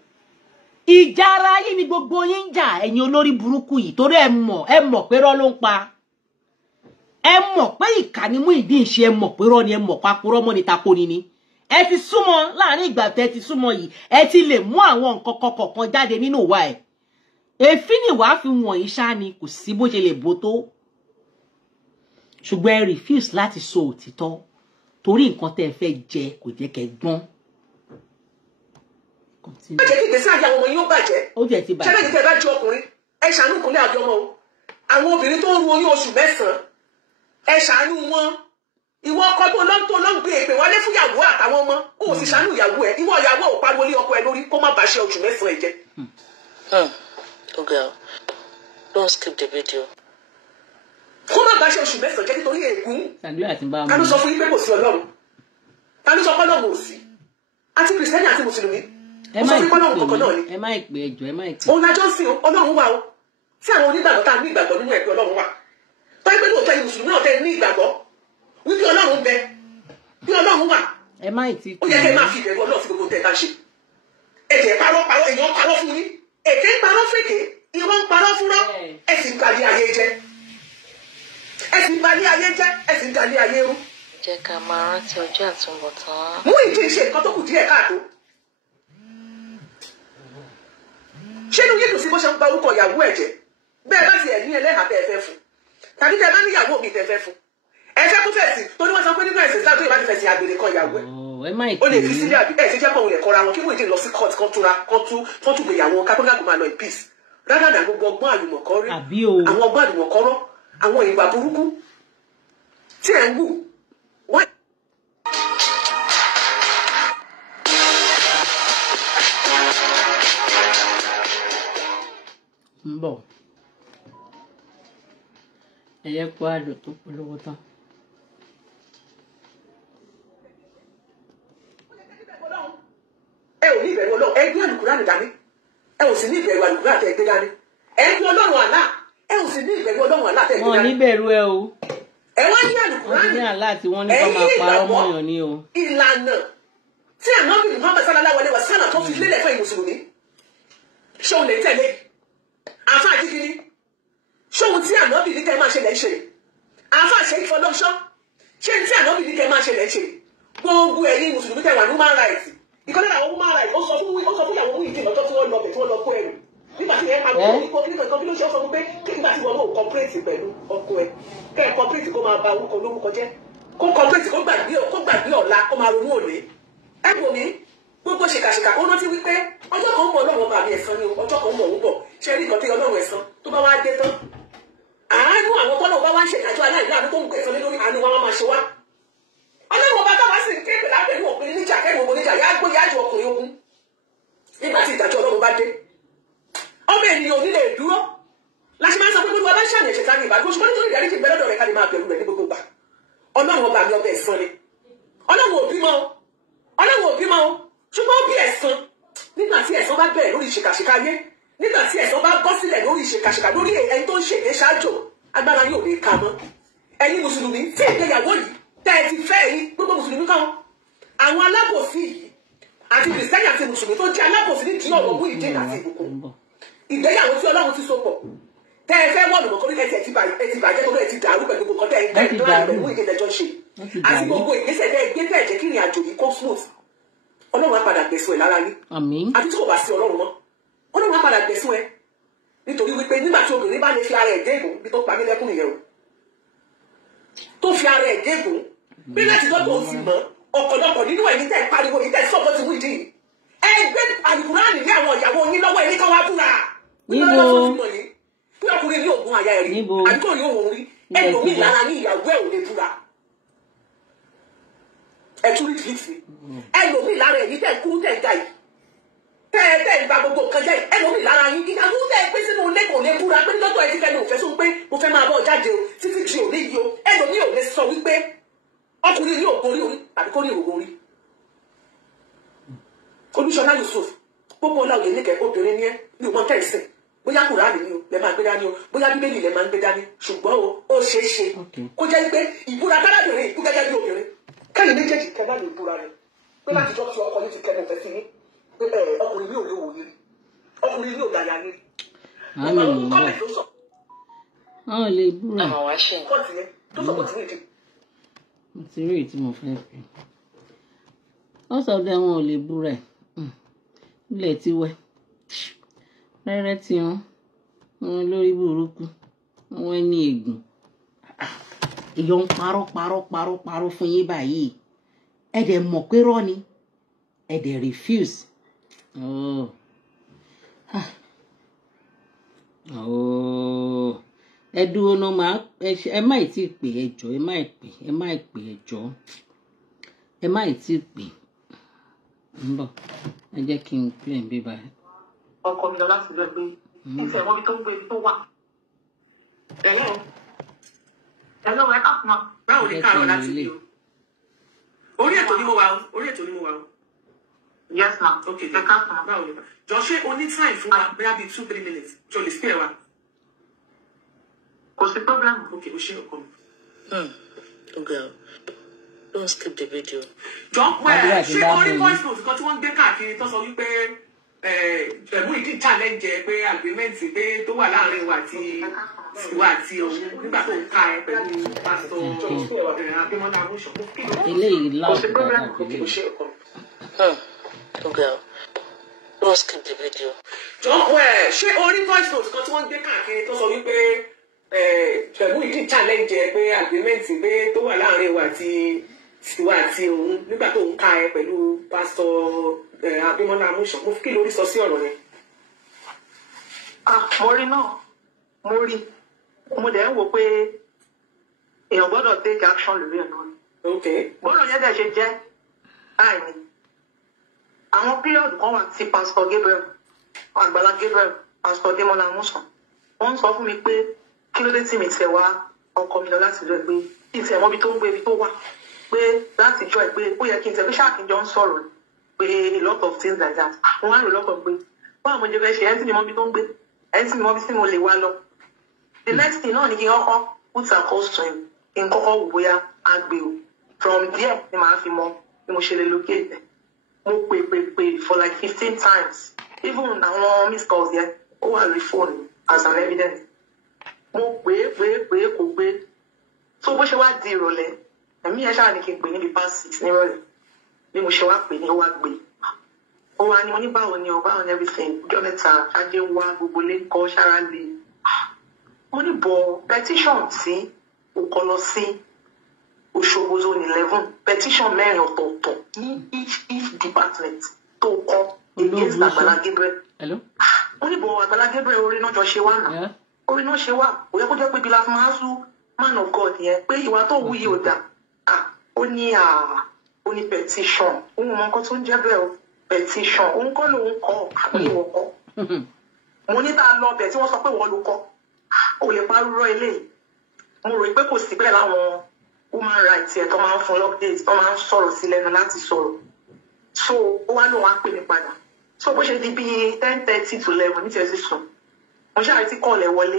ìjà ara yín ni gbogbo yín ń jà ẹ̀yin olórí burúkú yìí torí ẹ mọ̀ pé rọ́ ló ń pa ẹ mọ̀ pé ìkà ni Muyideen ṣe ẹ mọ̀ pé rọ́ ni ẹ mọ̀ papòrọ́ mọ́ ni tako ni ẹ ti súnmọ́ láàrin ìgbà tẹ́ ti súnmọ́ yìí ẹ ti lè mú àwọn nǹkan kọ̀ọ̀kan jáde nínú ìwà ẹ̀ èéfín ni wàá fi wọ̀nyí ṣá ni kò sí bó ṣe lè bó tó ṣùgbọ́n ẹ refuse láti sọ òtítọ́ torí nǹkan tẹ́ ẹ fẹ́ jẹ kò jẹ́ kẹ́ gbọ́n. Má jẹ́ kí ìgbésí ayé àwọn ọmọ yín ó bàjẹ́. Ó jẹ́ ti bàjẹ́. Ṣé bẹ́ẹ̀ ni tẹ́ ẹ bá jẹ́ ọkùnrin ẹ ṣàánú ìkúnlẹ̀ àbí ọmọ o àwọn obìnrin tó ń ru oyún oṣù 9 ẹ ṣàánú wọn ìwọ ọkọ tó lọ ń gbé èpè wọlé fún ìyàwó àtàwọn ọmọ ó sì ṣàánú ìyàwó ẹ ìwọ ìyàwó ò pariwo lé ọkọ ẹ lórí kó má bàa ṣe oṣù 9 ẹ jẹ. Okay, don't skip the video. Kó má bàa ṣe oṣù 9 jẹ nítorí ègún. Ta ló sọ fún yín pé kò sí Ọlọ́run? Ta ló sọ pé Ọlọ́run ò sí? Àti kìrìsìtẹ́nì àti mùsùlùmí. Ó sọ fún Ọlọ́run kankan náà ni. Ẹ má ìpè ẹjọ́, ẹ má ìpè. Òun lájọ́ sí Ọlọ́run wà o. Tí àwọn onígbàgbọ́ tá a ní ìgbàgbọ́ nínú ẹ̀pẹ́ Ọlọ́run wà. Tọ́jú pé lóòótọ́ yìí mùsùlùmí náà tẹ́ ní ìgbàgbọ́. Wípé Ọlọ́run bẹ. Bí Ọlọ́run wà. Ẹ má ìtì. Ó yẹ kẹ́ máa fi ìbẹ̀rù Ọlọ́run sí gbogbo tẹ́ ká ṣe. Ẹ̀jẹ̀ parọ́ èèyàn parọ́ fún yín. Èké ń parọ́ fèké. Ìwọ́n ń parọ́ fúnra. Ẹ sì ń balẹ̀ ayé jẹ́. Ẹ sì ń balẹ̀ ayé jẹ́. Ẹ sì ń dalẹ̀ ayé rú. Jẹ́ ká máa rántí ọjọ́ àtúnbọ̀tán. Mú ìdí ìṣe nǹkan tó kù díẹ̀ káàtó. Ṣé inú yín dùn sí bó ṣe ń gba orúkọ ìyàwó ẹ̀ jẹ́? Bẹ́ẹ̀ bá ti ẹ̀ ní ẹlẹ́hàá tẹ́ ẹ fẹ́ fún. Tàbí tẹ́ ẹ bá ní ìyàwó mi tẹ́ fẹ́ fún. Ẹ fẹ́ kó fẹ̀sì tó ní wọ́n sọ pé nínú ẹ̀sìn Islam tó yẹ bá ti fẹ̀sì àgbèrè kan ìyàwó ẹ̀. Ó lè fi sílẹ̀ àbí ẹ̀ ṣe jẹ́ pọ̀ òun lẹ̀ kọ́ra wọn kí wọ́n ìdí lọ sí court kan túra kan tún gbéyàwó kápẹ́ńgà kò máa lọ in peace. Rárá dà gbogbo ọgbọ́n àlùmọ̀kọ́rí. Àwọn ọgbọ́n àlùmọ̀kọ́rọ́. Àwọn ìwà burúkú tí ẹ̀ ń wù. ń bọ̀ ẹ̀yẹ kó àlò tó polówó tán. Ẹ ò ní ìbẹ̀rù Ọlọ́run ẹ gbé àlùkùránì dání ẹ ò sì ní ìbẹ̀rù àlùkùránì tẹ́ ẹ gbé dání ẹ gbé Ọlọ́run àlá ẹ ò sì ní ìbẹ̀rù Ọlọ́run àlá tẹ́ ẹ gbé dání. wọn ò ní bẹ̀rù ẹ o. Ẹ wá ní àlùkùránì. wọn ní àlá tí wọn ní kó máa parọ́ mọ́yàn ní o. Ìlànà tí Ànábì Muhammad sallallahu alaihi wasallam tó fi lélẹ̀ fún ìmùsùlùmí ṣé òun lè tẹ̀lé àfa àdìgírí ṣé òun tí Ànábì ní kẹ́ máa ṣe lẹ́ ṣe àfa àṣẹ ìfọlọ́ṣọ́ ṣé tí Ànábì ní kẹ́ máa ṣe lẹ́ ṣe gbogbo ẹ̀yin mùsùlùmí tẹ̀ wà ní human rights ìkọ́lé àwọn human rights ó sọ fún ìyàwó mú ìdí lọ́jọ́ tí wọ́n lọ bẹ̀ tí wọ́n lọ kó ẹrù nígbà tí ẹ máa gbọ́ ní kókí nìkan bí ló ṣe sọ fún pé nígbà tí wọn náà cooperate pẹ̀lú ọkọ ẹ kẹ́ ẹ cooperate kó máa ba orúkọ lórúkọ jẹ́ kó cooperate kó gbàgbé ọ̀la kó máa ronú òní ẹ wò mí gbogbo ṣèkàṣèkà ó rántí wípé ọjọ́ kan ń bọ̀ Ọlọ́run bá mi ẹ̀san ni ọjọ́ kan ń bọ̀ ń bọ̀ ṣe rí nǹkan tí Ọlọ́run ẹ̀san tó bá wá dé tán àánú àwọn tọ́lọ̀ bá wá ń ṣèdájọ́ aláìláàánú tó ń gbẹ̀san lé lórí àánú wa máa ṣe wá Ọlọ́run ọba táwa sì ń ké pè lábẹ́ ìwọ̀n òpin níjà kẹ́rin ògbó níjà yá gbóyè ájò ọkùnrin ogun nígbà tí ìdájọ́ Ọlọ́run bá dé ọmọ ènìyàn onílé ìdúró láti máa ń sọ pé gbogbo ọba ń ṣàmì ẹ̀ṣẹ̀ tani ìbàdúró ṣùgbọ́n nítorí ìdarí ti gbẹ lọ́dọ̀ rẹ̀ ká lè máa bẹ̀rù rẹ̀ ní gbogbo gbà Ọlọ́run ọba mi ọba ẹ̀san ni Ọlọ́run òbí mọ́ ṣùgbọ́n bí ẹ̀san nígbà tí ẹ̀san bá bẹ̀rẹ̀ lórí ìṣèkàṣèkà ayé nígbà tí ẹ̀san bá bọ́ sílẹ̀ lórí ìṣèkàṣèkà lórí ẹni tó ń ṣèké ṣáájò agbára yóò lè ka mọ́ ẹ̀yin mùsùlùmí tí ìgbéyàwó yìí tẹ́ ẹ ti fẹ́ ẹ̀yin gbogbo mùsùlùmí kan àwọn alábòsí yìí àti kìrìsìtẹ́nì àti mùsùlùmí tó jẹ́ alábòsí nídìí ọ̀rọ̀ mú ìdí àti ìbùkún ìgbéyàwó tí Ọlọ́run ti so pọ̀ tẹ́ ẹ fẹ́ wọ́ọ̀lù mọ̀kọ́ nílẹ̀ ti bàjẹ́ tó lóye ti dàrú pẹ̀lú gbogbo tẹ́ ẹ ń tẹ́ mú ìdí ẹjọ́ ṣe àti gbogbo ìgbésẹ̀ tẹ́ ẹ gbé tẹ́ ẹ jẹ́ kí ìrìn àjò yìí kó smooth Ọlọ́run á padà gbẹ̀sùn ẹ̀ lára yín àti tí kò bá sí Ọlọ́run mọ́ Ọlọ́run á padà gbẹ̀sùn ẹ̀ nítorí wípé nígbà tí obìnrin bá lè fi ara ẹ̀ gégùn bí tó pa mí lẹ́kùn nìyẹn o tó fi ara ẹ̀ gégùn bí láti dọ́tò òsì mọ́ ọ̀pọ̀lọpọ̀ nínú ẹ̀yìn tẹ́ pariwo yìí tẹ́ sọ́kọ́ ti wí dì í ẹ gbé àlùkùránì ní àwọn ìyàwó yín lọ́wọ́ ẹni kan wá búra níbo bí ọkùnrin ní òògùn àyà ẹ̀rí àdúgbò ní òun rí ẹlòmíì lára ní ìyàwó ẹ̀ ò lè búra ẹ tún rí fìlífì ẹlòmíì lára ẹ̀yìn tẹ́ kúrú tẹ́ ga yìí tẹ́ ìgbà gbogbo nǹkan jẹ́ ẹlòmíì lára yín kíkà tó tẹ́ pé sínú ilé kò lè búra pé lọ́tọ̀ ẹ ti fẹ́ ní òfẹ́ sóhun pé mo fẹ́ máa bọ̀ jáde o títí di òní yìí o ẹlòmíì ò lè sọ wípé ọkùnrin ní ògbórí orí tàbí kó ní ògbórí orí Olúṣọlá Yusuf gbogbo ọlá òye níkẹ obìnrin ní ẹ ní òmọ tẹ̀sìn bóyá Kùránì ni o lẹ máa gbé dání o bóyá Bíbélì lẹ máa ń gbé dání ṣùgbọ́n o ó ṣeé ṣe kó jẹ́ pé ìbúra kárábìnrin ìbú gẹ́gẹ́ bí obìnrin kẹ́yìn méjèèjì kẹ́ bá lè búra rẹ̀ pé láti jọ́ tí ọkọ yìí ti kẹ́nu ọ̀fẹ́ sí ní pé ọkùnrin ní òye òye ọkùnrin ní òye àyà ni. àwọn lè búra kọ́ọ̀tì yẹn tó sọ̀kọ̀ tí wọ́n ti. mo ti rí èyí tí mo fẹ́ fi wọ́n sọ pé wọn ò lè búra ẹ̀ ilẹ̀ ti wẹ̀ rẹ́rẹ́ tí wọn lórí burúkú wọn ní ègún èèyàn ń parọ́ fún yín báyìí ẹ dẹ̀ mọ̀ pé rọ́ ni ẹ dẹ̀ refuse ẹ dúró náà máa ẹ má ì tí ì pè ẹjọ́ ẹ má ì pè ẹjọ́ ẹ má ì tí ì pè ń bọ̀ ẹ jẹ́ kí n play bí báyìí. ọkọ mi lọ láti lọ gbé ìfẹ́ wọn bí tó ń gbé ibi tó wà. ẹ̀yẹ́ ẹ lọ́wọ́ ẹ káàkùn máa báwo ní káàrọ̀ láti bí o. orí ètò ni mo wà o. Yes ma. Okay, ẹ káàkùn máa báwo ní. jọ ṣé o ní time fún wa bóyá bíi 2-3 minutes jọ lè spare wa. Kò sí problem. Okay, o ṣe ọkọ mi. Okay. Don't skip the video. Jọ pẹ́ ṣé orí voice note kan tí wọ́n ń gbé káàkiri tó sọ wípé Muyideen challenge pé agreement pé tó wà láàrin wa àti òun nígbà tó ń ká ẹ pẹ̀lú pásítọ̀ Abímọ́lá Amúṣọ. eléyìí Kò sí problem. Okay, o ṣe ọkọ mi. Okay. Don't skip the video. Jọ pẹ́ ṣé orí voice note kan tí wọ́n ń gbé káàkiri tó sọ wípé Muyideen challenge pé agreement pé tó wà láàrin wa àti òun nígbà tó ń ká ẹ pẹ̀lú pásítọ̀ Abímọ́lá Amúṣọ. Mo kí lórí sọ sí ọ̀rọ̀ yẹn. Mo rí náà mo rí mo dẹ̀ ń wò pé èèyàn gbọ́dọ̀ take action lórí ẹ̀ náà. Gbọ́dọ̀ yẹn dẹ̀ ṣe jẹ́ àìní. Àwọn píríọ̀dù kan wà tí pásítọ̀ Gabriel Àgbàlá Gabriel pásítọ̀ Adémọ́lá Amúṣọ wọ́n ń sọ fún mi pé kí ló dé tí mi tẹ̀ wá ọkọ mi lọ láti lọ pé kí n tẹ̀ mọ́ ibi tó ń gbé ibi tó wà pé láti jọ ẹ̀ pé ó yẹ kí n tẹ̀ pé ṣáàkìjọ ń sọ̀rọ̀ pé a lot of things like that. Wọ́n á lò lọ́kàn pé báwo mo jẹ fẹ́ ṣe ẹ́ tí mi mọ́ ibi tó ń gbé ẹ́ tí mi mọ́ ibi tí mo lè wá lọ. The next thing náà ni kí n kọ́kọ́ put a cost to him kí n kọ́kọ́ wò bóyá á gbé o. From there ni màá fi mọ bí mo ṣe lè locate. Mo pè for like 15 times. Even àwọn missed calls yẹn ó wà lórí phone as an evidence. Mo pè kò gbé. So bó ṣe wá di ìrọ̀lẹ́ ẹ̀mí ẹ̀ ṣáà ní kí n pè níbi past 6 nírọ̀lẹ́ bí mo ṣe wá pè ní ó wá gbé. Ó wá ní oníbàwọ̀ ni ọ̀báwọn everything ọjọ́ mẹ́ta ṣáájú wá gbogbo lé kọ́ ṣára lè. Mo ní bọ̀ petition tí o kọ lọ sí Òṣogbo zone 11 petition 4 ọ̀tọ̀ọ̀tọ̀ ní each department tó kọ against Àgbàlá Gabriel. Mo ní bọ̀ Àgbàlá Gabriel orí náà jọ ṣe wá náà orí náà ṣe wá kò yẹ kó jẹ́ pé bí láti máa sú man of God yẹn pé ìwà tó wú yìí ò dà ó ní petition òun mọ nǹkan tó ń jẹ́ bẹ́ẹ̀ o petition òun kọ́ lòun kọ́ àbúrò kọ́ mo ní tá a lọ bẹ̀ tí wọ́n sọ pé wọ́n ló kọ́ ò lè parúrọ́ eléyìí mo rò pé kò sí bẹ́ẹ̀ láwọn human rights ẹ̀ tó máa ń fún update tó máa ń sọ̀rọ̀ sí lẹ́nu láti sọ̀rọ̀ so ó wá lóun á pè mí padà so bó ṣe di bíi 10:30 to 11 ní tẹ̀sí sùn mo ṣáà ti kọ́ọ̀lẹ̀ wọlé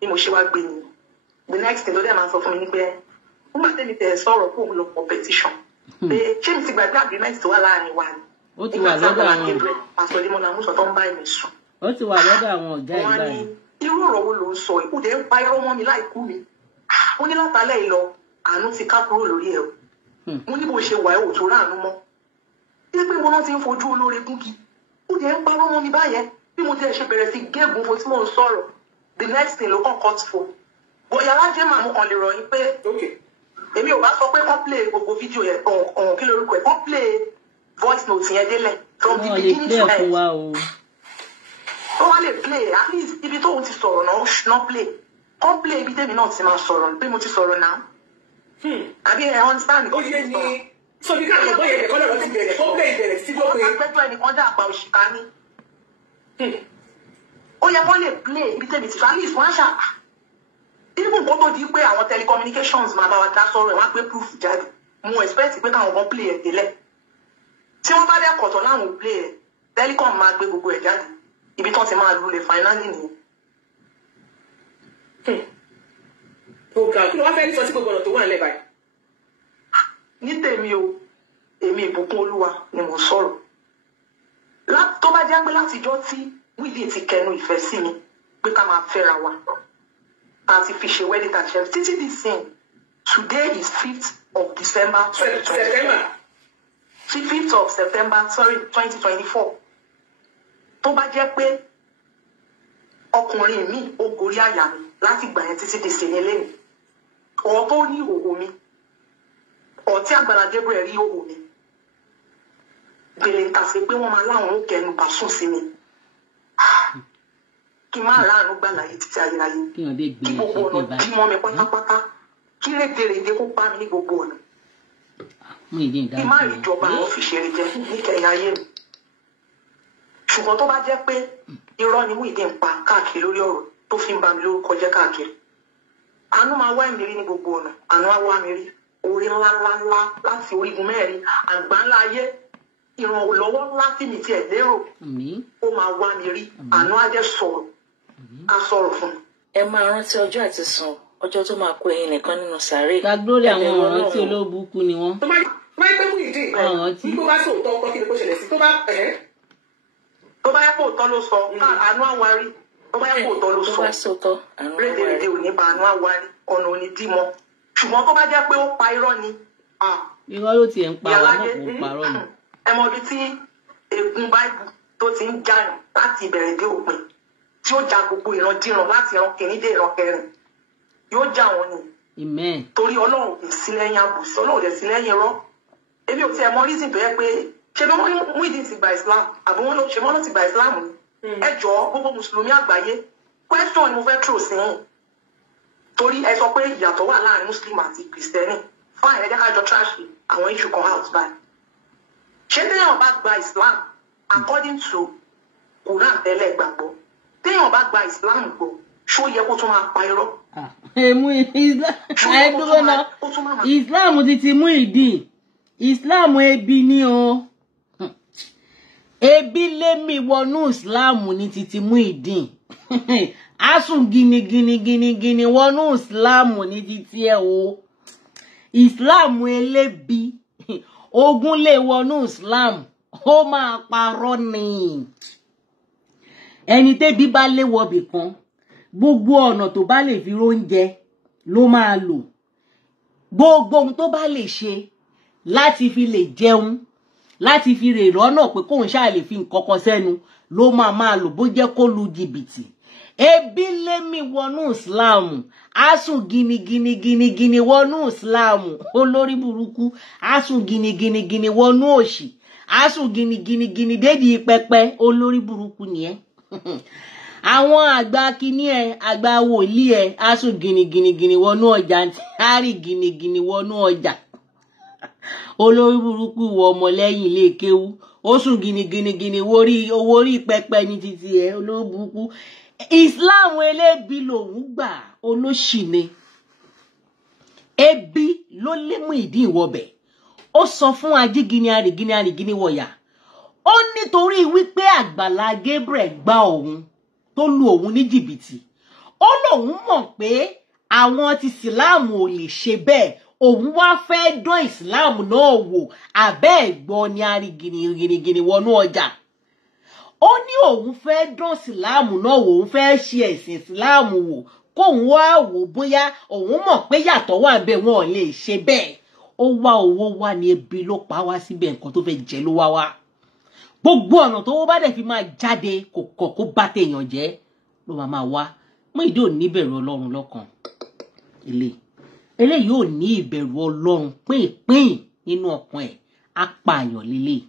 bí mo ṣe wá gbé ni the next thing tó dẹ̀ máa sọ fún mi ní pé nígbà tẹ́mi tẹ̀ sọ̀rọ̀ kó òun lọ pọ̀ petition pé ṣé mi ti gbàgbé agreement tó wà láàrin wa ni ó ti wà lọ́dọ̀ àwọn pásítọ̀ Adémọ́lá Amúṣọ tó ń bá ẹ̀mí sùn. ó ti wà lọ́dọ̀ àwọn ọ̀gá ìgbà yẹn. irú ọ̀rọ̀ wo ló ń sọ ìkúdẹ ń pa irọ́ mọ́ mi láìkú mi ó ní látàlẹ́ ìlọ àánú ti ká kúrò lórí ẹ̀ mo ní bó ṣe wà ẹ̀ òtún ráàánú mọ́ bí pé mo náà ti ń fojú olóore gúngi ó dẹ̀ ń pa irọ́ mọ́ mi báyẹn bí mo tẹ̀ ṣe bẹ̀rẹ̀ sí gégùn fo tí mò ń sọ̀rọ̀ the next thing ló kàn cut fo bóyá alájẹ́ màmú kan lè rọ̀ yín pé èmi ò bá sọ pé kán play gbogbo fídíò yẹn ọ̀hún kí lorúkọ ẹ̀ kán play voice note yẹn délẹ̀ from the beginning to end. ó wá lè play at least ibi tóun ti sọ̀rọ̀ náà play kán play ibi tèmi náà ti máa sọ̀rọ̀ pé mo ti sọ̀rọ̀ náà. àbí ẹ̀ understand kò sí ní. so bí káàkiri bóyá ẹ̀kọ́ lọ́dọ̀ ti bẹ̀rẹ̀ kó play ìbẹ̀rẹ̀ sí lópin. ó gbẹ́jọ́ ẹnìkan dà pa òṣìkà ní. ó yẹ kó lè play ibi tèmi ti sọ at least wọ́n á ṣàpà. even kó tó di pé àwọn telecommunications máa bá wa dá sọ̀rọ̀ ẹ̀ wọ́n á gbé proof jáde mo expect pé káwọn kan play ẹ̀ délẹ̀ tí wọ́n bá dẹ́ kọ̀tọ̀ láwọn ò play ẹ̀ telecom máa gbé gbogbo ẹ̀ jáde ibi tán ti máa lulẹ̀ finally nìyẹn. kí ló wá fẹ́ ní sọ sí gbogbo ọ̀nà tó wà nílẹ̀ báyìí. ní tèmi o èmi ìbùkún olúwa ni mo sọ̀rọ̀ tó bá jẹ́ pé látijọ́ tí Muyideen ti kẹnu ìfẹ́ sí mi pé ká máa fẹ́ra wa àti fi ṣe wedding àti ṣe títí di sin today is 5th of December 2024 5th of September 2024 tó bá jẹ́ pé ọkùnrin mi ó gorí àyà mi láti gbà yẹn títí di sin eléyìí ọ̀ tó rí ìhòòhò mi ọ̀ tí Àgbàlá Gabriel rí ìhòòhò mi gbèlè ń tàṣe pé wọ́n máa láwọn ó kẹnu bá sùn sí mi kí n má ráàánú gbà láyé títí ayérayé kí gbogbo ọ̀nà dí mọ́ mi pátápátá kí rédèrèdè kó bá mi ní gbogbo ọ̀nà kí má rí ìjọba àwọn fìṣẹ́rì jẹ níkẹyìn ayé mi ṣùgbọ́n tó bá jẹ́ pé irọ́ ni Muyideen ń pa káàkiri lórí ọ̀rọ̀ tó fi ń ba mi lórúkọ jẹ́ káàkiri àánú máa wá mi rí ní gbogbo ọ̀nà àánú á wá mi rí orí ńláńlá láti orígun mẹ́rin àgbà ńlá ayé ìrànlọ́wọ́ ńlá tí mi tiẹ̀ lérò ó máa wá mi rí àánú á jẹ́ sọ̀rọ̀ á sọ̀rọ̀ fún mi. Ẹ máa rántí ọjọ́ àti sùn ọjọ́ tó máa kó ẹ̀yin nìkan nínú sàárè. Gbàgbórí àwọn ọ̀rọ̀ tí olóòbùkú ni wọ́n. tó bá yẹ pé Muyideen tó bá sòótọ́ ọkọ kí ni kó ṣẹlẹ̀ sí tó bá yẹ kó òótọ́ ló sọ àánú àwárí tó bá yẹ kó òótọ́ ló sọ rédèrèdè ò ní bá àánú àwárí ọ̀nà ò ní dí mọ́ ṣùgbọ́n tó bá jẹ́ pé ó pa irọ́ ni. irọ́ ló tiẹ̀ ń pa àwọn náà kò parọ́ ni. ẹ mọ ibi tí ègún báìbù tó ti ń jàyàn láti ìbẹ̀rẹ̀ dé òpin tí ó ja gbogbo ìrandíran láti ìran kìíní dé ìran kẹrin yóò já wọn ni. Amen. torí Ọlọ́run kì í sí lẹ́yìn àbùsí Ọlọ́run kì í sí lẹ́yìn irọ́ èmi ò tiẹ̀ mọ reason tó yẹ pé ṣé bí Muyideen ti gba Islam àbí wọn ṣe wọn ló ti gba Islam ni ẹ jọ̀ọ́ gbogbo mùsùlùmí àgbáyé question ni mo fẹ́ throw sí yín torí ẹ sọ pé ìyàtọ̀ wà láàrin muslim àti kristẹni fine ẹ jẹ́ ká jọ trash àwọn issue kan out báyìí ṣé téèyàn bá gba Islam according to Quran tẹ́lẹ̀ gbàgbọ́ téèyàn bá gba Islam gbọ́ ṣó yẹ kó tún máa pa irọ́. Islam ti ti Muyideen Islam ebi ni o ebi lémi wọnú Islam ní títí Muyideen asùn gini wọnú Islam ní títí ẹ o Islam elébi ogun lè wọnú Islam ó máa parọ́ ni ẹni tẹ́bi bá lé wọbì kan gbogbo ọ̀nà tó bá lè fi róúnjẹ ló máa lò gbogbo ohun tó bá lè ṣe láti fi lè jẹun láti fi rè rọ́nà pé kóun ṣáà lè fi nǹkan kan sẹ́nu ló máa lò bó jẹ́ kó lu jìbìtì ebi lémi wọnú Islam asùn gini wọnú Islam olórí burúkú asùn gini wọnú òṣì asùn gini dédì pẹpẹ olórí burúkú nìyẹn àwọn àgbà kíní ẹ àgbà wòlíì ẹ asùn gini wọnú ọjà àrí gini wọnú ọjà olórí burúkú wọ ọmọlẹ́yìn ilé kéwú ó sùn gini owó orí pẹpẹ ní títí ẹ olórí burúkú Islam elébi lòun gbà olóṣì ni ebi ló lé Muyideen wọbẹ̀ ó sọ fún ajígini arìgini wọ̀yà ó nítorí wípé Àgbàlá Gabriel gbá òun tó lu òun ní jìbìtì ó lòun mọ̀ pé àwọn ti Ìsìláàmù ò lè ṣe bẹ́ẹ̀ òun wá fẹ́ dán Ìsìláàmù náà wò àbẹ́ ẹ̀gbọ́n ni arìgini wọnú ọjà ó ní òun fẹ́ dán Ìsìláàmù náà wò òun fẹ́ ṣe ẹ̀sìn Ìsìláàmù wò kóun wá wò bóyá òun mọ̀ pé yàtọ̀ wà bẹ́ẹ̀ wọn ò lè ṣe bẹ́ẹ̀ ó wá owó wá ní ebi ló pa wá síbẹ̀ nǹkan tó fẹ́ jẹ ló wá gbogbo ọ̀nà tó bá dẹ̀ fi máa jáde kò kọ̀ kó bá tèèyàn jẹ́ ló máa wá Muyideen ò ní ìbẹ̀rù Ọlọ́run lọ́kàn eléyìí ò ní ìbẹ̀rù Ọlọ́run pínpín nínú ọkàn ẹ̀ apààyàn lélẹ̀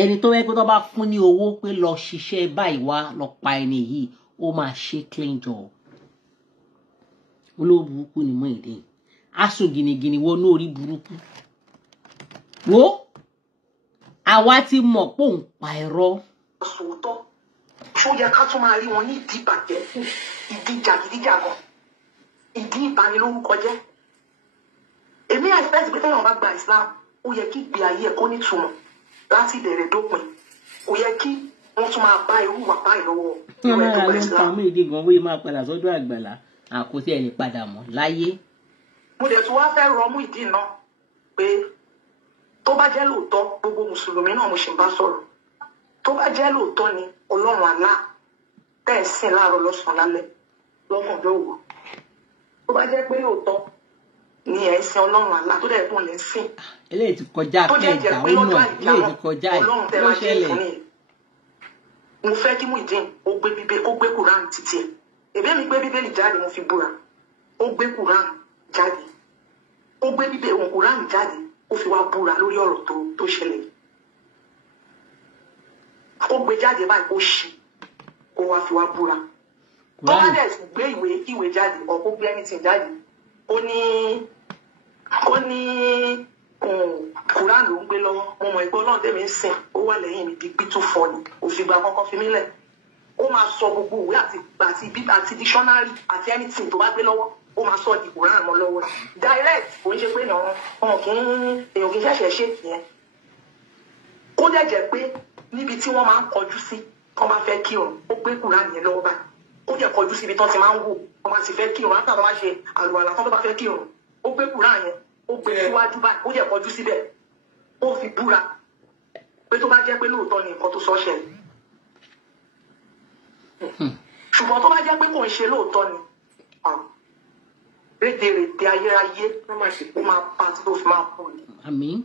ẹni tó wẹ́ pé tó bá fún ní owó pé lọ ṣiṣẹ́ báyìí wá lọ pa ẹni yìí ó máa ṣe clean job olórí burúkú ni Muyideen asùn gini wọnú orí burúkú wo àwa ti mọ̀ pé òun pa ẹ̀rọ. sòótọ́ ṣó yẹ ká tún máa rí wọn ní ìdí ìbàjẹ́ ìdí jàgídíjàgan ìdí ìbanilórúkọ jẹ́ èmi expect pé téèyàn bá gba Islam ó yẹ kí ìgbé ayé ẹ̀ kó nítumọ̀ láti ìbẹ̀rẹ̀ dópin kò yẹ kí wọ́n tún máa bá irú wà báyìí lọ́wọ́ ìwé tó gba Islam. Muyideen gan bóyá máa padà sọ́dọ̀ Àgbàlá àkótí ẹ̀ lè padà mọ́ láyé. mo dẹ̀ tún wá fẹ́ rọ Muyideen náà pé tó bá jẹ́ lóòótọ́ gbogbo mùsùlùmí náà mo ṣì ń bá sọ̀rọ̀ tó bá jẹ́ lóòótọ́ ni Ọlọ́run Allah tẹ́ ẹ̀ sìn láàárọ̀ lọ́sàn-án lálẹ́ lọ́kàn lówó tó bá jẹ́ pé lóòótọ́ ni ẹ̀ ń sin Ọlọ́run Allah tó dẹ̀ kún lẹ́ ń sìn. eléyìí ti kọjá pé ìdáwó náà eléyìí ti kọjá ló ṣẹlẹ̀. mo fẹ́ kí Muyideen ó gbé Quran títí ẹ̀ èbí mi gbé Bíbélì jáde mo fi búra ó gbé Quran jáde ó gbé Bíbélì Quran jáde ó fi wá búra lórí ọ̀rọ̀ tó ṣẹlẹ̀ ó gbé jáde báyìí ó ṣì kó wá fi wá búra. Tó bá dẹ̀ gbé ìwé jáde ọ̀pọ̀ gbé anything jáde ó ní Quran ló ń gbé lọ́wọ́ mo mọ̀ ìgbọ́ náà tẹ̀mí ń sìn ó wà lẹ́yìn mi di pítú fọ́ ni òfìgbà kankan fi mí lẹ̀ ó máa sọ gbogbo ìwé àti dictionary àti anything tó bá gbé lọ́wọ́ ó máa sọ di Quran mọ́ lọ́wọ́ direct kò ń ṣe pé èèyàn kì í ṣẹ̀ṣẹ̀ ṣe ìyẹn kó dẹ̀ jẹ́ pé níbi tí wọ́n máa ń kọjú sí tó máa fẹ́ kírun ó gbé Quran yẹn lọ́wọ́ báyìí ó jẹ́ kọjú síbi tó ti máa ń wò wọ́n máa sì fẹ́ kírun láti àwọn máa ṣe àlùwàlà tó bá fẹ́ kírun ó gbé Quran yẹn ó gbé síwájú báyìí ó jẹ́ kọjú síbẹ̀ ó fi búra pé tó bá jẹ́ pé lóòótọ́ ni nǹkan tó sọ ṣẹlẹ̀ ṣùgbọ́n tó bá jẹ́ pé kò ń ṣe lóòótọ́ ni rédèrèdè ayérayé ó máa pa tí tó fi máa kú ni. Àmín.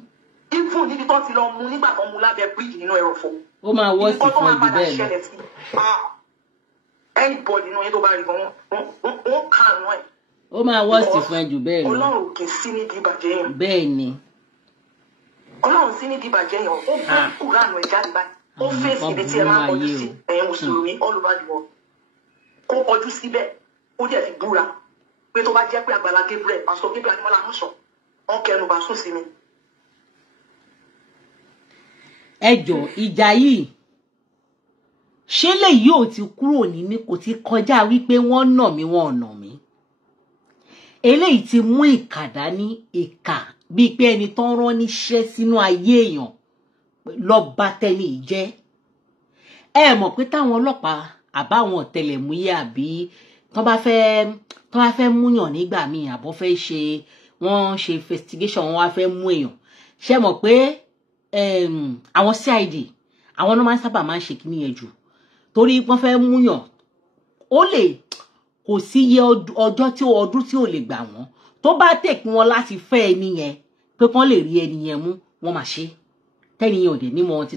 Ifun níbi tó ti lọ mú nígbà tó mú lábẹ́ bíríìjì nínú ẹ̀rọ̀fọ̀. Ó máa wọ́ sí fún ẹbí bẹ́ẹ̀ lọ. Anybody nínú yín tó bá rí gan wọ́n kàánú ẹ̀. Ó máa wọ́ sí fún ẹjù bẹ́ẹ̀ lọ. Ọlọ́run kì í sí ní dìbàjẹ́ yẹn. Bẹ́ẹ̀ ni. Ọlọ́run sí ní dìbàjẹ́ yẹn ó gbé kúránù ẹ̀ jáde báyìí. Ó fèsì ibi tí ẹ máa kọjú sí ẹ̀yin mùsùlùmí all over the world. Kó kọjú síbẹ̀ ó jẹ́ fi búra pé tó bá jẹ́ pé Àgbàlá Gabriel pásítọ̀ Gabriel Adémọ́lá Àmúṣọ wọn kẹnu bá sùn sí mi. Ẹjọ́ ìjà yìí ṣé lèyí ò ti kúrò ní mi kò ti kọjá wípé wọ́n nà mí wọ́n nà mí. Eléyìí ti mú ìkàdá ní ìkà bíi pé ẹni tó ń rán níṣẹ́ sínú ayé èèyàn lọ bá tẹ́lẹ̀ jẹ́. Ẹ mọ̀ pé táwọn ọlọ́pàá àbáwọn ọ̀tẹlẹ̀múyẹ́ àbí tó bá fẹ́ múyàn nígbà míì àbọ̀ fẹ́ ṣe wọ́n ṣe investigation wọ́n wá fẹ́ mú èèyàn ṣe mọ̀ pé àwọn CID àwọn náà sábà máa ń ṣe kíní yẹn jù torí wọ́n fẹ́ múyàn ó lè kò sí iye ọdún tí ò lè gbà wọ́n tó bá tèkí wọn láti fẹ́ ẹni yẹn pé kán lè rí ẹni yẹn mú wọ́n máa ṣe tẹ́niyàn òde ní wọn tí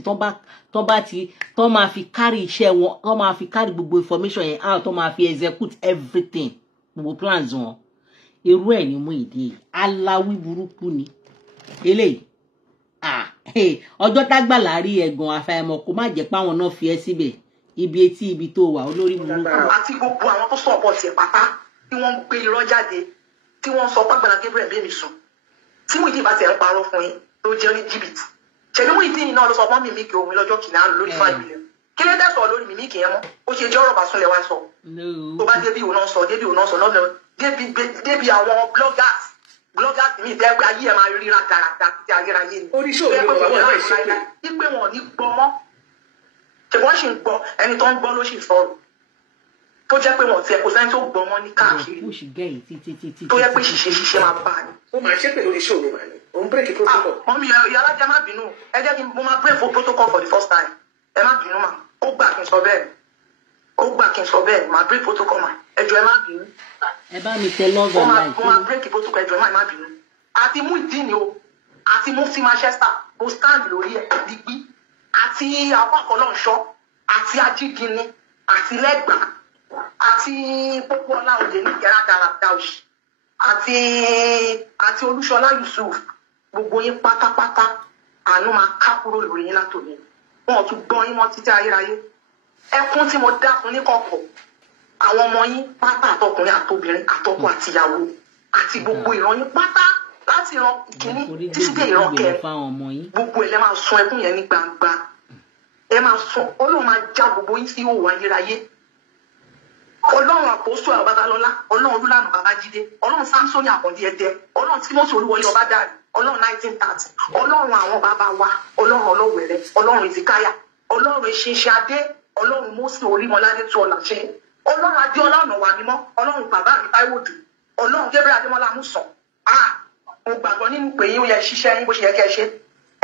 tó máa fi carry iṣẹ́ wọn tó máa fi carry gbogbo information yẹn out tó máa fi execute everything gbogbo plans wọn irú ẹ̀ ní Muyideen aláwí burúkú ni eléyìí ọjọ́ tágbàlá rí ẹ̀gàn àfàìmọ̀ kó má jẹ́ páwọn náà fi ẹ́ síbẹ̀ ibi etí ibi tó wà olórí burúkú. Àti gbogbo àwọn tó sọ̀pọ̀ tiẹ̀ pátá tí wọ́n ń gbé irọ́ jáde tí wọ́n sọ pé Àgbàlá Gabriel bí mi sùn tí Muyideen bá ti ń parọ́ fún yín ló jẹ́ ní jìbìtì ṣèlú Muyideen náà ló sọ fún mímíkì òun lọ́jọ́ kìnnà lórí 5 million kí ló dé sọ lórí mímíkì yẹn mọ́ ó ṣe jẹ́ ọ̀rọ̀ Bàsúnlẹ̀ wá sọ tó bá débi òun náà sọ lọ́nà débi àwọn bloggers mi tẹ́ pé ayé ẹ̀ máa ríra dáradára tí ayérayé ni. oríṣiríṣi òní bàbá wọn náà ṣe pé. wípé wọn ò ní gbọ́ mọ́ ṣùgbọ́n ṣì ń gbọ́ ẹni tó ń gbọ́ ló ṣì sọ̀rọ̀ tó jẹ́ pé wọn ti ẹ̀kọ́ sẹ́ni tó gbọ́ mọ́ ní káàkiri tó yẹ pé ṣiṣẹ́ máa bá a ní. ó máa ṣe pé lórí iṣẹ́ òní màá ní òun bírèkì protocol. mọ́mí ìyá alájà má bínú ẹ jẹ́ kí mo máa break protocol for the first time ẹ má bínú mà ó gbà kí n sọ bẹ́ẹ̀ máa break protocol mà ẹ jọ̀ọ́ ẹ má bínú. Ẹ bá mi tẹ lọ́gọ̀ láì mo máa break protocol ẹ jọ̀ọ́ ẹ má bínú. Àti Muyideen o àti Mufti Manchester mo stand lórí ẹ̀ digbí àti Apákọ̀lọ́nṣọ́ àti Ajígini àti Lẹ́gbàá àti Pópóọlá òde ní ìjẹ́rà dáradá òṣì àti Olúṣọlá Yusuf gbogbo yín pátápátá àánú máa ká kúrò lórí yín látòní wọn ò tún gbọ́ yín mọ́ títí ayérayé ẹkún tí mo dákun ní kọ̀kọ̀ àwọn ọmọ yín pátá àtọkùnrin àtobìnrin àtọkọ àtìyàwó àti gbogbo ìran yín pátá láti ìran kìíní títí dé ìran kẹrin gbogbo ẹ̀ lẹ́ máa sun ẹkún yẹn ní gbangba ẹ máa sun Ọlọ́run máa já gbogbo yín sí ìhòòhò ayérayé Ọlọ́run àpòsù àwọn Babalọ́lá Ọlọ́run Olúlànà Babájídé Ọlọ́run Sámsónì Àkàndé Ẹdẹ Ọlọ́run Tímọ́tì Olúwọlé Ọbádàrẹ Ọlọ́run 1930 Ọlọ́run àwọn bàbá wa Ọlọ́run Ọlọ́wẹ̀rẹ̀ Ọlọ́run Ìzíkáyà Ọlọ́run Ìṣinṣin Adé Ọlọ́run Mósè Orímọládé tó ọ̀là ṣe Ọlọ́run Adéọlá Ọ̀nàwà mímọ́ Ọlọ́run bàbá mi Táíwò Òjó Ọlọ́run Gabriel Adémọ́lá Àmúṣàn mo gbàgbọ́ nínú pé yín ó yẹ ṣiṣẹ́ yín bó ṣe yẹ kẹ́ ṣe